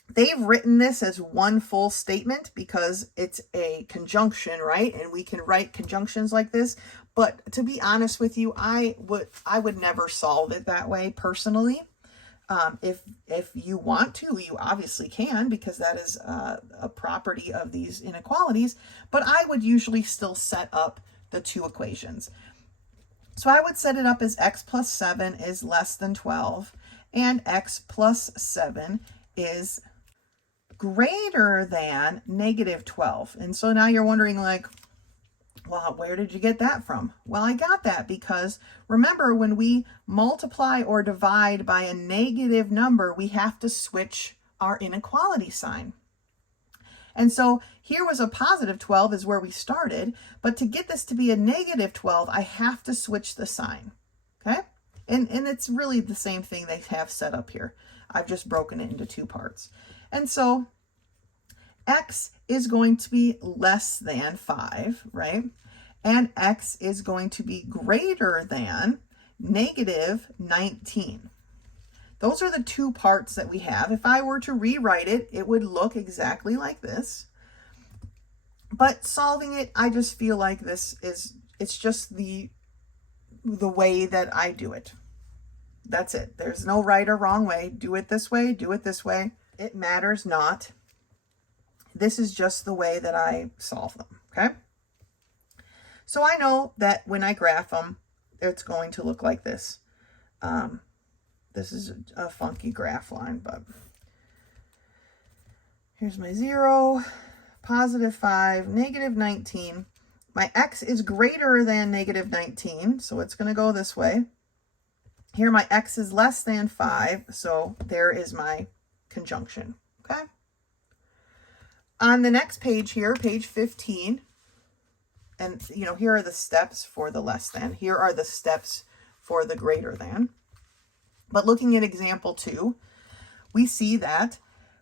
they've written this as one full statement because it's a conjunction, right? And we can write conjunctions like this. But to be honest with you, I would never solve it that way personally. If you want to, you obviously can, because that is a property of these inequalities. But I would usually still set up the 2 equations. So I would set it up as x plus 7 is less than 12, and x plus 7 is greater than -12. And so now you're wondering, like, well, where did you get that from? Well, I got that because remember, when we multiply or divide by a negative number, we have to switch our inequality sign. And so here was a positive 12 is where we started, but to get this to be a -12, I have to switch the sign, okay? And it's really the same thing they have set up here. I've just broken it into 2 parts. And so x is going to be less than 5, right? And x is going to be greater than -19. Those are the 2 parts that we have. If I were to rewrite it, it would look exactly like this. But solving it, I just feel like it's just the way that I do it. That's it. There's no right or wrong way. Do it this way, do it this way. It matters not. This is just the way that I solve them, okay? So I know that when I graph them, it's going to look like this. This is a funky graph line, but here's my 0, +5, -19. My x is greater than -19, so it's going to go this way. Here my x is less than 5, so there is my conjunction, okay? On the next page here, page 15, and here are the steps for the less than. Here are the steps for the greater than. But looking at example 2, we see that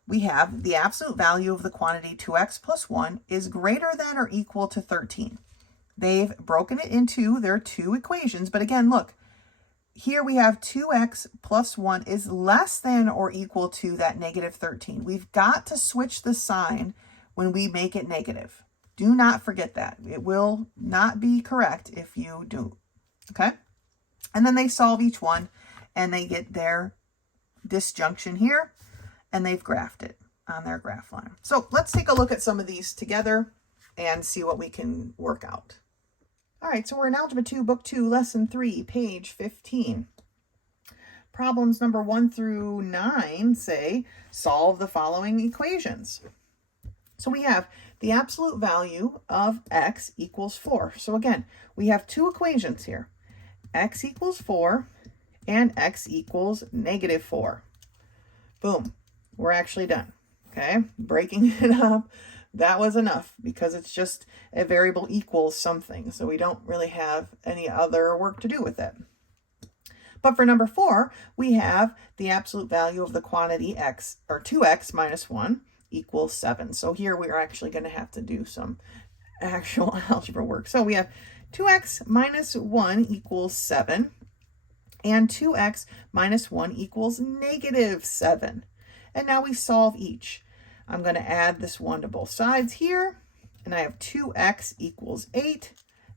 we have the absolute value of the quantity 2x plus 1 is greater than or equal to 13. They've broken it into their 2 equations, but again, look, here we have 2x plus 1 is less than or equal to that -13. We've got to switch the sign when we make it negative. Do not forget that. It will not be correct if you do, okay? And then they solve each one, and they get their disjunction here, and they've graphed it on their graph line. So let's take a look at some of these together and see what we can work out. All right, so we're in Algebra 2, Book 2, Lesson 3, page 15. Problems number 1 through 9 say, solve the following equations. So we have the absolute value of x equals 4. So again, we have 2 equations here. X equals 4 and x equals -4. Boom, we're actually done, okay? Breaking it up, that was enough because it's just a variable equals something. So we don't really have any other work to do with it. But for number 4, we have the absolute value of the quantity x, or 2x minus 1 equals 7. So here we are actually going to have to do some actual algebra work. So we have 2x minus 1 equals 7, and 2x minus 1 equals -7. And now we solve each. I'm going to add this 1 to both sides here, and I have 2x equals 8,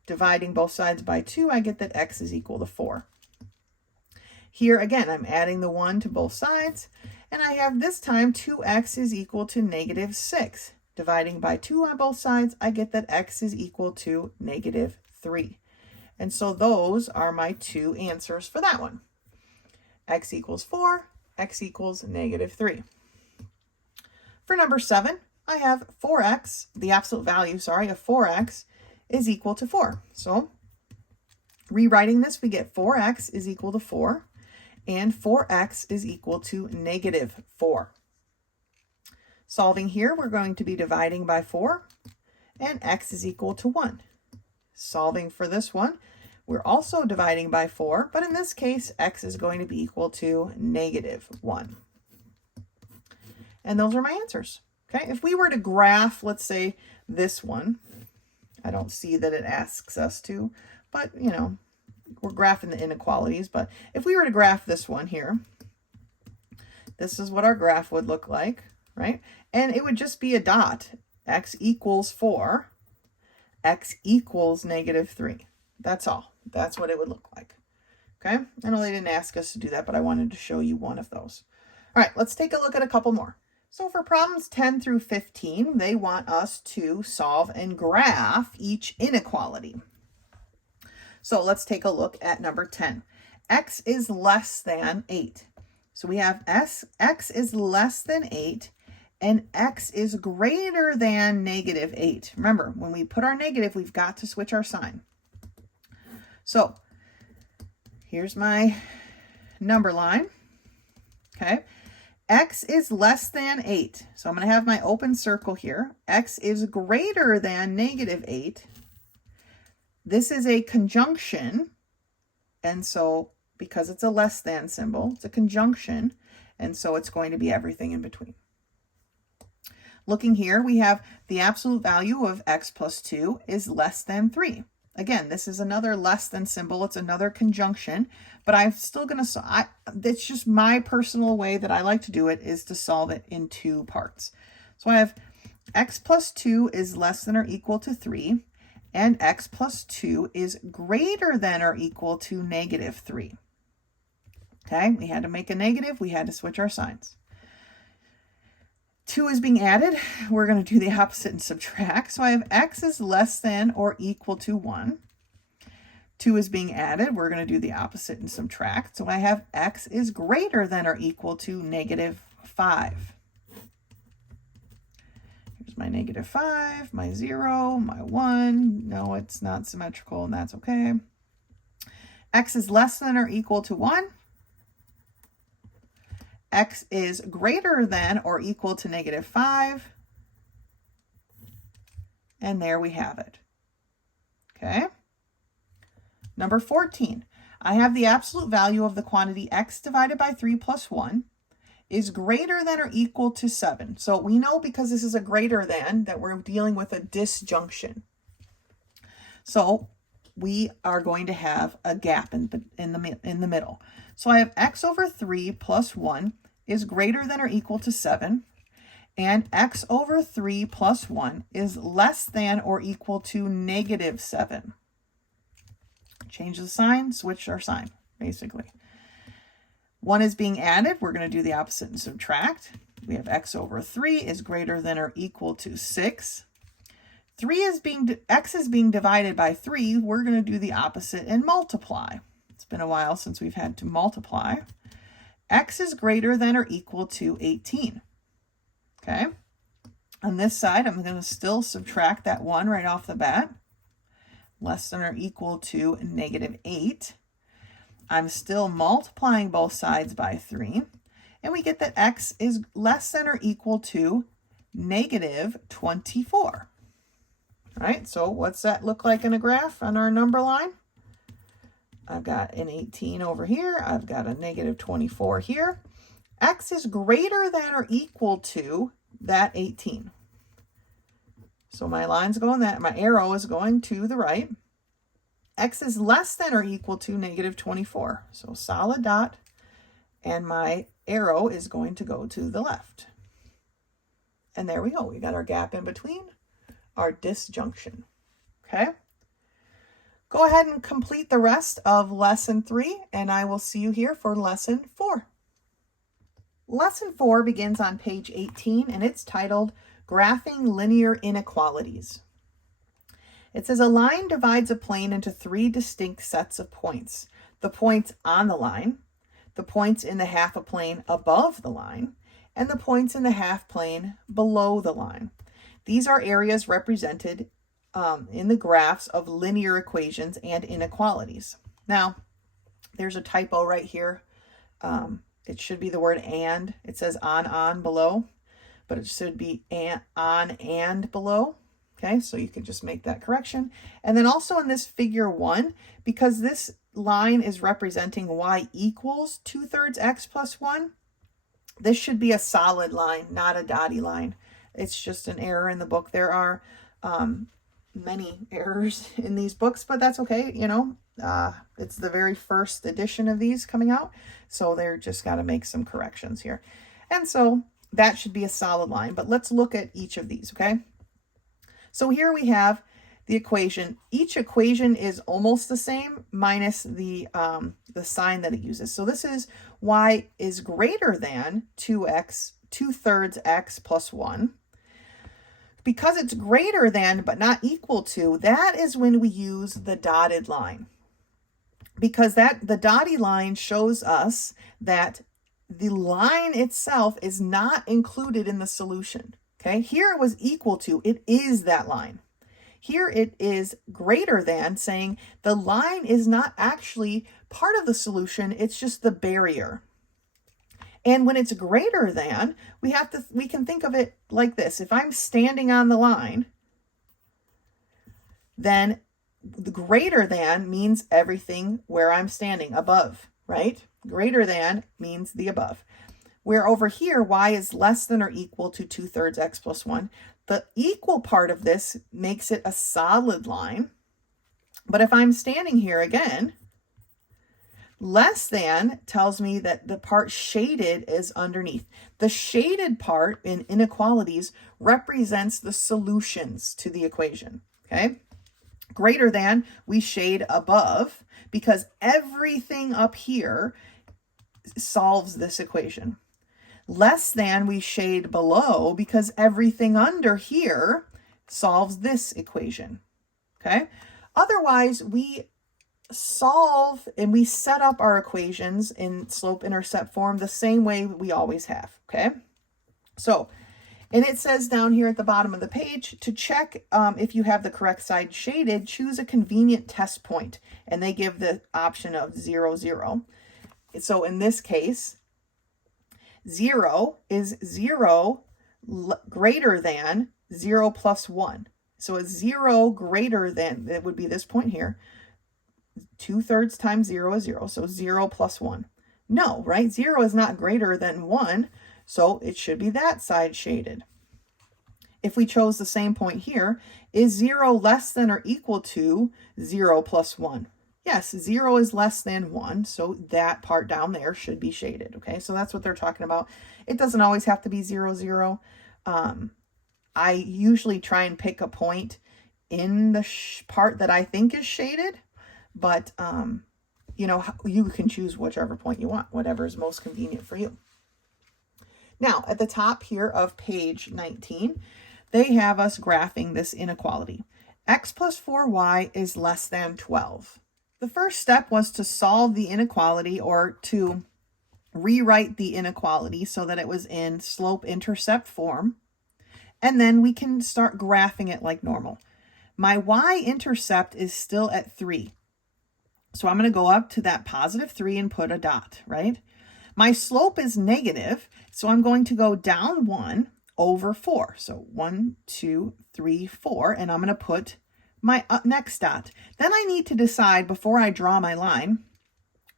dividing both sides by 2, I get that x is equal to 4. Here again, I'm adding the 1 to both sides, and I have this time 2x is equal to negative 6. Dividing by 2 on both sides, I get that x is equal to negative 3. And so those are my two answers for that one. X equals 4, x equals negative 3. For number 7, I have 4x, the absolute value, sorry, of 4x is equal to 4. So rewriting this, we get 4x is equal to 4, and 4x is equal to negative 4. Solving here, we're going to be dividing by 4, and x is equal to 1. Solving for this one, we're also dividing by 4, but in this case, x is going to be equal to negative 1. And those are my answers. Okay, if we were to graph, let's say, this one, I don't see that it asks us to, but, you know, we're graphing the inequalities, but if we were to graph this one here, this is what our graph would look like, right? And it would just be a dot. X equals 4, x equals negative 3. That's all. That's what it would look like. Okay, I know they didn't ask us to do that, but I wanted to show you one of those. All right, let's take a look at a couple more. So for problems 10 through 15, they want us to solve and graph each inequality. So let's take a look at number 10. X is less than 8. So we have x is less than 8, and x is greater than negative 8. Remember, when we put our negative, we've got to switch our sign. So here's my number line. Okay. X is less than 8. So I'm going to have my open circle here. X is greater than negative 8. This is a conjunction. And so because it's a less than symbol, it's a conjunction. And so it's going to be everything in between. Looking here, we have the absolute value of x plus 2 is less than 3. Again, this is another less than symbol. It's another conjunction, but I'm still going to, it's just my personal way that I like to do it is to solve it in two parts. So I have x plus 2 is less than or equal to 3, and x plus 2 is greater than or equal to negative 3. Okay, we had to make a negative. We had to switch our signs. 2 is being added. We're going to do the opposite and subtract. So I have x is less than or equal to 1. 2 is being added. We're going to do the opposite and subtract. So I have x is greater than or equal to negative 5. Here's my negative 5, my 0, my 1. No, it's not symmetrical, and that's okay. X is less than or equal to 1. X is greater than or equal to negative 5. And there we have it. Okay. Number 14. I have the absolute value of the quantity x divided by 3 plus 1 is greater than or equal to 7. So we know because this is a greater than that we're dealing with a disjunction. So we are going to have a gap in the middle. So I have x over 3 plus 1 is greater than or equal to 7, and x over 3 plus 1 is less than or equal to negative 7. Change the sign, switch our sign, basically. 1 is being added. We're going to do the opposite and subtract. We have x over 3 is greater than or equal to 6. X is being divided by 3. We're going to do the opposite and multiply. It's been a while since we've had to multiply. X is greater than or equal to 18. Okay. On this side, I'm going to still subtract that 1 right off the bat. Less than or equal to negative 8. I'm still multiplying both sides by 3. And we get that x is less than or equal to negative 24. All right, so what's that look like in a graph on our number line? I've got an 18 over here. I've got a negative 24 here. X is greater than or equal to that 18. So my line's going my arrow is going to the right. X is less than or equal to negative 24. So solid dot, and my arrow is going to go to the left. And there we go. We got our gap in between, our disjunction. Okay. Go ahead and complete the rest of lesson 3, and I will see you here for lesson 4. Lesson 4 begins on page 18, and it's titled Graphing Linear Inequalities. It says a line divides a plane into 3 distinct sets of points. The points on the line, the points in the half a plane above the line, and the points in the half plane below the line. These are areas represented in the graphs of linear equations and inequalities. Now, there's a typo right here. It should be the word and. It says on below, but it should be on and below. Okay, so you can just make that correction. And then also in this figure 1, because this line is representing y equals 2/3 x plus 1, this should be a solid line, not a dotty line. It's just an error in the book. There are many errors in these books, but that's okay. You know, it's the very first edition of these coming out, so they're just got to make some corrections here. And so that should be a solid line, but let's look at each of these, okay? So here we have the equation. Each equation is almost the same minus the sign that it uses. So this is y is greater than 2/3 x plus 1. Because it's greater than but not equal to, that is when we use the dotted line. Because the dotted line shows us that the line itself is not included in the solution. Okay, here it was equal to, it is that line. Here it is greater than, saying the line is not actually part of the solution, it's just the barrier. And when it's greater than, we can think of it like this. If I'm standing on the line, then the greater than means everything where I'm standing above, right? Greater than means the above. Where over here, y is less than or equal to 2/3 x plus 1. The equal part of this makes it a solid line. But if I'm standing here again, less than tells me that the part shaded is underneath. The shaded part in inequalities represents the solutions to the equation, okay? Greater than, we shade above because everything up here solves this equation. Less than, we shade below because everything under here solves this equation, okay? Otherwise, we solve and we set up our equations in slope-intercept form the same way we always have, okay? So, and it says down here at the bottom of the page, to check if you have the correct side shaded, choose a convenient test point, and they give the option of 0, 0. So in this case, 0 is 0 greater than 0 plus 1. So it's 0 greater than, it would be this point here, 2/3 times 0 is 0, so 0 plus 1. No, right? 0 is not greater than 1, so it should be that side shaded. If we chose the same point here, is 0 less than or equal to 0 plus 1? Yes, 0 is less than 1, so that part down there should be shaded, okay? So that's what they're talking about. It doesn't always have to be 0, 0. I usually try and pick a point in the part that I think is shaded, but, you know, you can choose whichever point you want, whatever is most convenient for you. Now, at the top here of page 19, they have us graphing this inequality. X plus 4y is less than 12. The first step was to solve the inequality, or to rewrite the inequality so that it was in slope-intercept form. And then we can start graphing it like normal. My y-intercept is still at 3. So I'm going to go up to that positive 3 and put a dot, right? My slope is negative, so I'm going to go down 1 over 4. So 1, 2, 3, 4, and I'm going to put my next dot. Then I need to decide before I draw my line,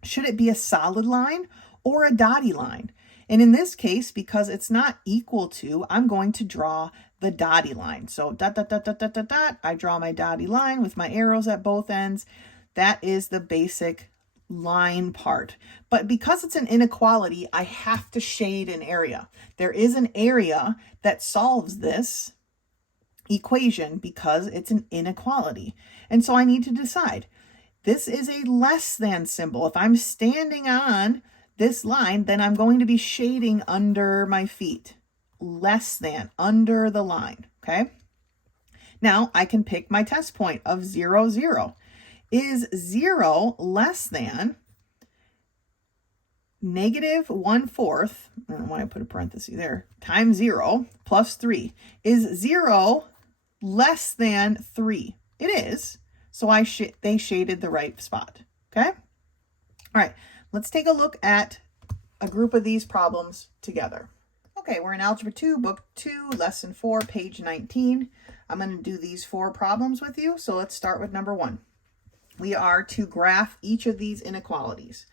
should it be a solid line or a dotty line? And in this case, because it's not equal to, I'm going to draw the dotty line. So dot, dot, dot, dot, dot, dot, dot. I draw my dotty line with my arrows at both ends. That is the basic line part. But because it's an inequality, I have to shade an area. There is an area that solves this equation because it's an inequality. And so I need to decide, This is a less than symbol. If I'm standing on this line, then I'm going to be shading under my feet. Less than, under the line, okay? Now I can pick my test point of 0, 0. Is 0 less than negative 1/4, I don't know why I put a parenthesis there, times 0 plus 3. Is 0 less than 3? It is. So they shaded the right spot, okay? All right, let's take a look at a group of these problems together. Okay, we're in Algebra 2, Book 2, Lesson 4, page 19. I'm going to do these 4 problems with you, so let's start with number 1. We are to graph each of these inequalities.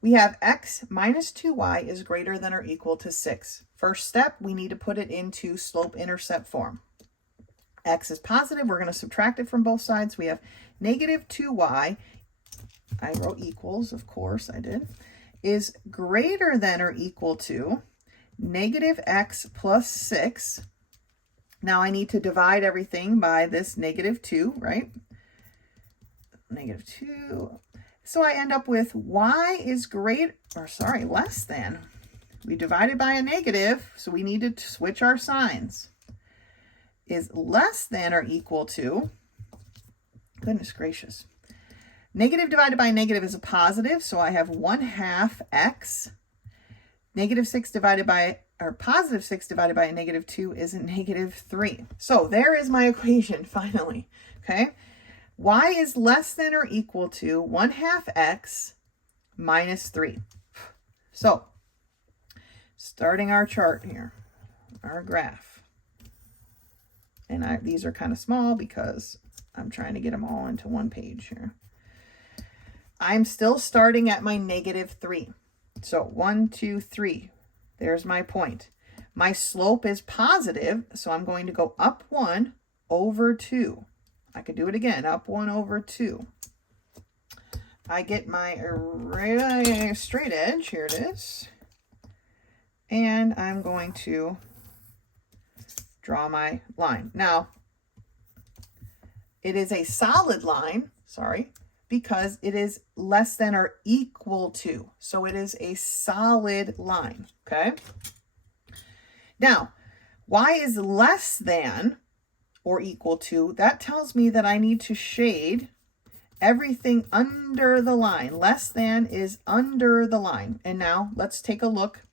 We have x minus 2y is greater than or equal to 6. First step, we need to put it into slope-intercept form. X is positive. We're going to subtract it from both sides. We have negative 2y, I wrote equals, of course I did, is greater than or equal to negative x plus 6. Now I need to divide everything by this negative 2, right? Negative 2. So I end up with y is less than. We divided by a negative, so we needed to switch our signs. Is less than or equal to, goodness gracious. Negative divided by a negative is a positive, so I have 1/2 x. Negative 6 divided by, or positive 6 divided by a negative 2 is a negative 3. So there is my equation finally, okay? Y is less than or equal to 1/2 x minus 3. So, starting our chart here, our graph. And these are kind of small because I'm trying to get them all into one page here. I'm still starting at my negative 3. So 1, 2, 3. There's my point. My slope is positive, so I'm going to go up 1 over 2. I could do it again, up 1 over 2. I get my straight edge, here it is. And I'm going to draw my line. Now, it is a solid line, because it is less than or equal to. So it is a solid line, okay? Now, y is less than or equal to, that tells me that I need to shade everything under the line. Less than is under the line. And now let's take a look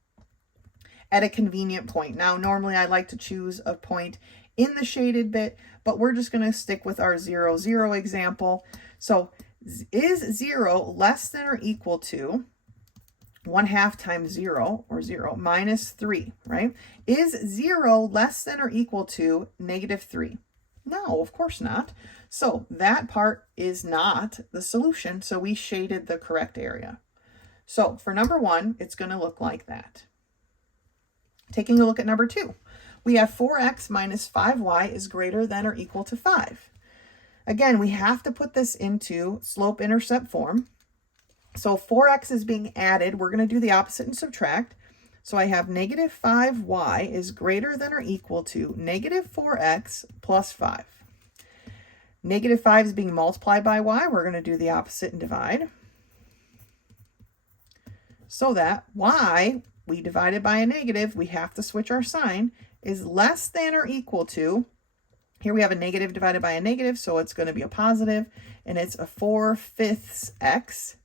at a convenient point. Now, normally I like to choose a point in the shaded bit, but we're just going to stick with our 0, 0 example. So is 0 less than or equal to 1/2 times 0, or 0, minus 3, right? Is 0 less than or equal to negative 3? No, of course not. So that part is not the solution, so we shaded the correct area. So for number 1, it's going to look like that. Taking a look at number 2, we have 4x minus 5y is greater than or equal to 5. Again, we have to put this into slope-intercept form. So 4x is being added. We're going to do the opposite and subtract. So I have negative 5y is greater than or equal to negative 4x plus 5. Negative 5 is being multiplied by y. We're going to do the opposite and divide. So that y, we divided by a negative, we have to switch our sign, is less than or equal to, here we have a negative divided by a negative, so it's going to be a positive, and it's a 4/5 x.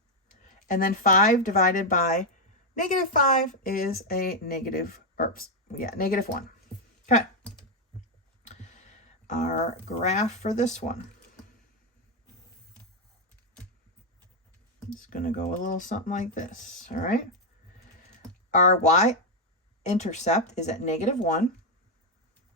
And then 5 divided by negative 5 is a negative 1. Okay. Our graph for this one. It's going to go a little something like this, all right? Our y-intercept is at negative 1.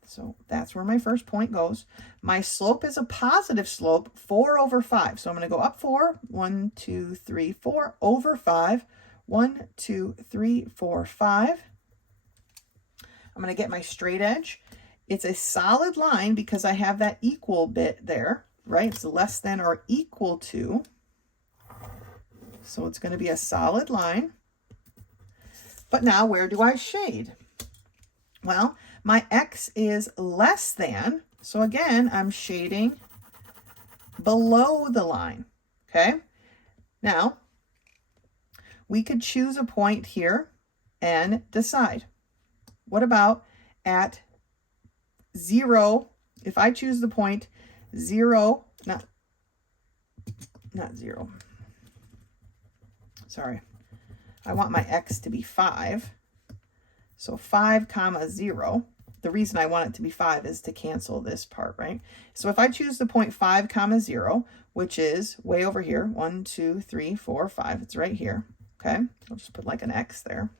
So that's where my first point goes. My slope is a positive slope, 4 over 5. So I'm going to go up 4, 1, 2, 3, 4, over 5, 1, 2, 3, 4, 5. I'm going to get my straight edge. It's a solid line because I have that equal bit there, right? It's less than or equal to. So it's going to be a solid line. But now where do I shade? Well, my x is less than, so again, I'm shading below the line, okay? Now, we could choose a point here and decide. What about at 0? If I choose the point 0, not 0. Sorry. I want my x to be 5. So 5 comma 0. The reason I want it to be 5 is to cancel this part, right? So if I choose the point 5 comma 0, which is way over here, 1, 2, 3, 4, 5, it's right here, okay? I'll just put like an x there.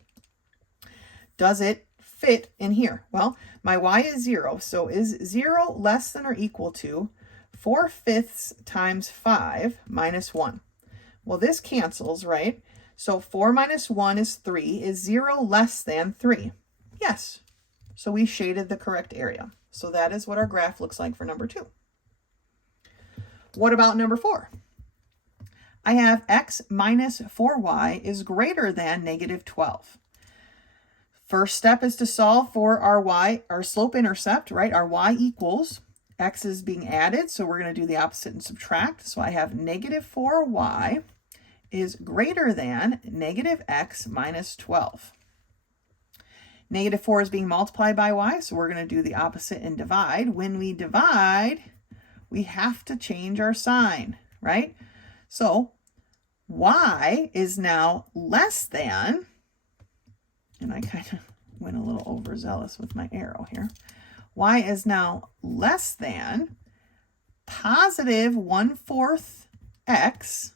Does it fit in here? Well, my y is 0, so is 0 less than or equal to 4/5 times 5 minus 1? Well, this cancels, right? So 4 minus 1 is 3. Is 0 less than 3? Yes. So we shaded the correct area. So that is what our graph looks like for number 2. What about number 4? I have x minus 4y is greater than negative 12. First step is to solve for our y, our slope intercept, right? Our y equals, x is being added, so we're going to do the opposite and subtract. So I have negative 4y is greater than negative x minus 12. Negative 4 is being multiplied by y, so we're going to do the opposite and divide. When we divide, we have to change our sign, right? So y is now less than, and I kind of went a little overzealous with my arrow here. Y is now less than positive 1/4 x,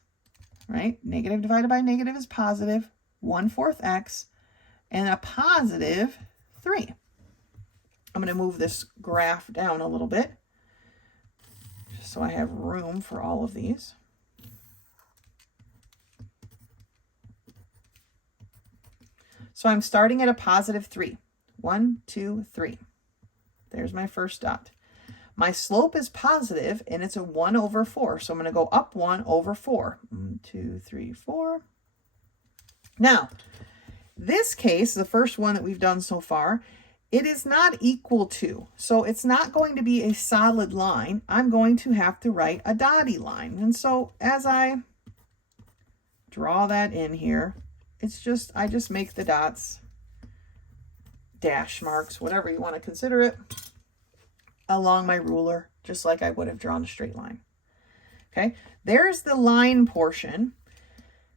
right? Negative divided by negative is positive 1/4 x, and a positive 3. I'm going to move this graph down a little bit just so I have room for all of these. So I'm starting at a positive 3. 1, 2, 3. There's my first dot. My slope is positive, and it's a 1/4. So I'm going to go up 1/4. 1, 2, 3, 4. Now, this case, the first one that we've done so far, it is not equal to. So it's not going to be a solid line. I'm going to have to write a dotted line. And so as I draw that in here, it's just, I just make the dots, dash marks, whatever you want to consider it, along my ruler, just like I would have drawn a straight line. Okay, there's the line portion.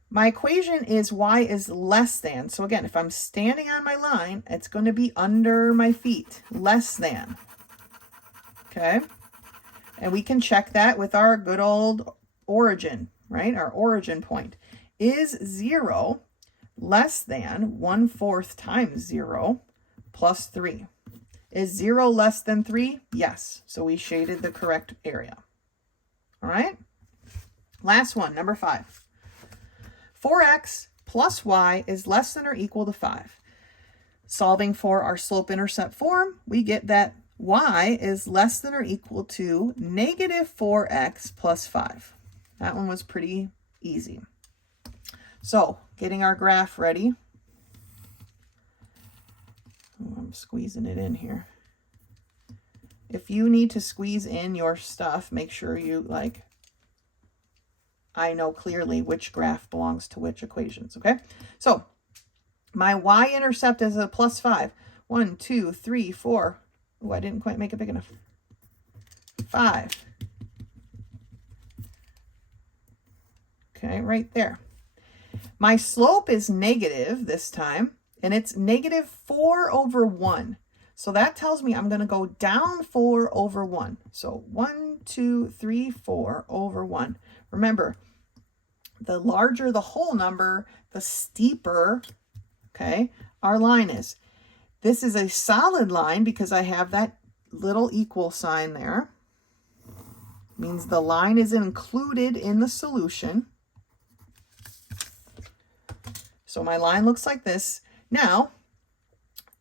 My equation is y is less than. So again, if I'm standing on my line, it's going to be under my feet, less than. Okay, and we can check that with our good old origin, right? Our origin point. Is 0 less than 1/4 times 0 plus 3? Is 0 less than 3? Yes. So we shaded the correct area. All right. Last one, number 5. 4x plus y is less than or equal to 5. Solving for our slope-intercept form, we get that y is less than or equal to negative 4x plus 5. That one was pretty easy. So, getting our graph ready. I'm squeezing it in here. If you need to squeeze in your stuff, make sure you I know clearly which graph belongs to which equations, okay? So, my y-intercept is a plus 5. 1, 2, 3, 4. Oh, I didn't quite make it big enough. 5. Okay, right there. My slope is negative this time, and it's negative 4/1. So that tells me I'm going to go down 4/1. So 1, 2, 3, 4/1. Remember, the larger the whole number, the steeper, okay, our line is. This is a solid line because I have that little equal sign there. Means the line is included in the solution. So my line looks like this. Now,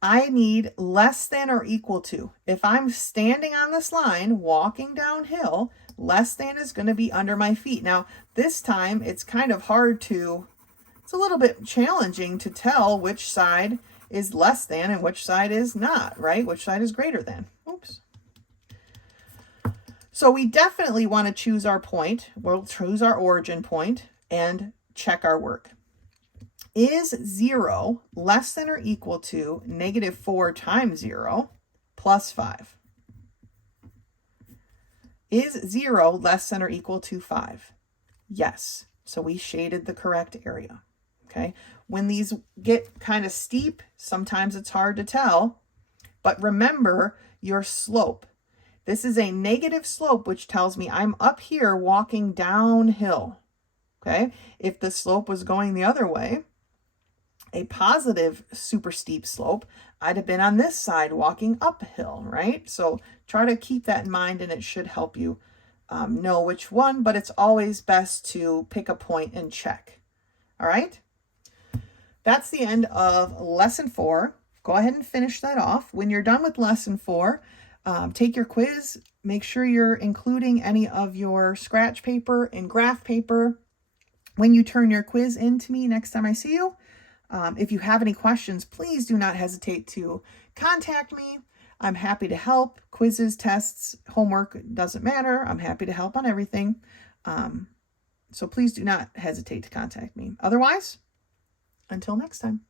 I need less than or equal to. If I'm standing on this line, walking downhill, less than is going to be under my feet. Now, this time, it's kind of hard to, it's a little bit challenging to tell which side is less than and which side is not, right? Which side is greater than. Oops. So we definitely want to choose our point. We'll choose our origin point. and check our work. Is 0 less than or equal to -4 times 0 plus 5? Is 0 less than or equal to 5? Yes. So we shaded the correct area. Okay. When these get kind of steep, sometimes it's hard to tell, but remember your slope. This is a negative slope, which tells me I'm up here walking downhill. Okay. If the slope was going the other way, a positive super steep slope, I'd have been on this side walking uphill, right? So try to keep that in mind, and it should help you know which one, but it's always best to pick a point and check. All right? That's the end of lesson 4. Go ahead and finish that off. When you're done with lesson 4, take your quiz. Make sure you're including any of your scratch paper and graph paper when you turn your quiz in to me next time I see you. If you have any questions, please do not hesitate to contact me. I'm happy to help. Quizzes, tests, homework, doesn't matter. I'm happy to help on everything. So please do not hesitate to contact me. Otherwise, until next time.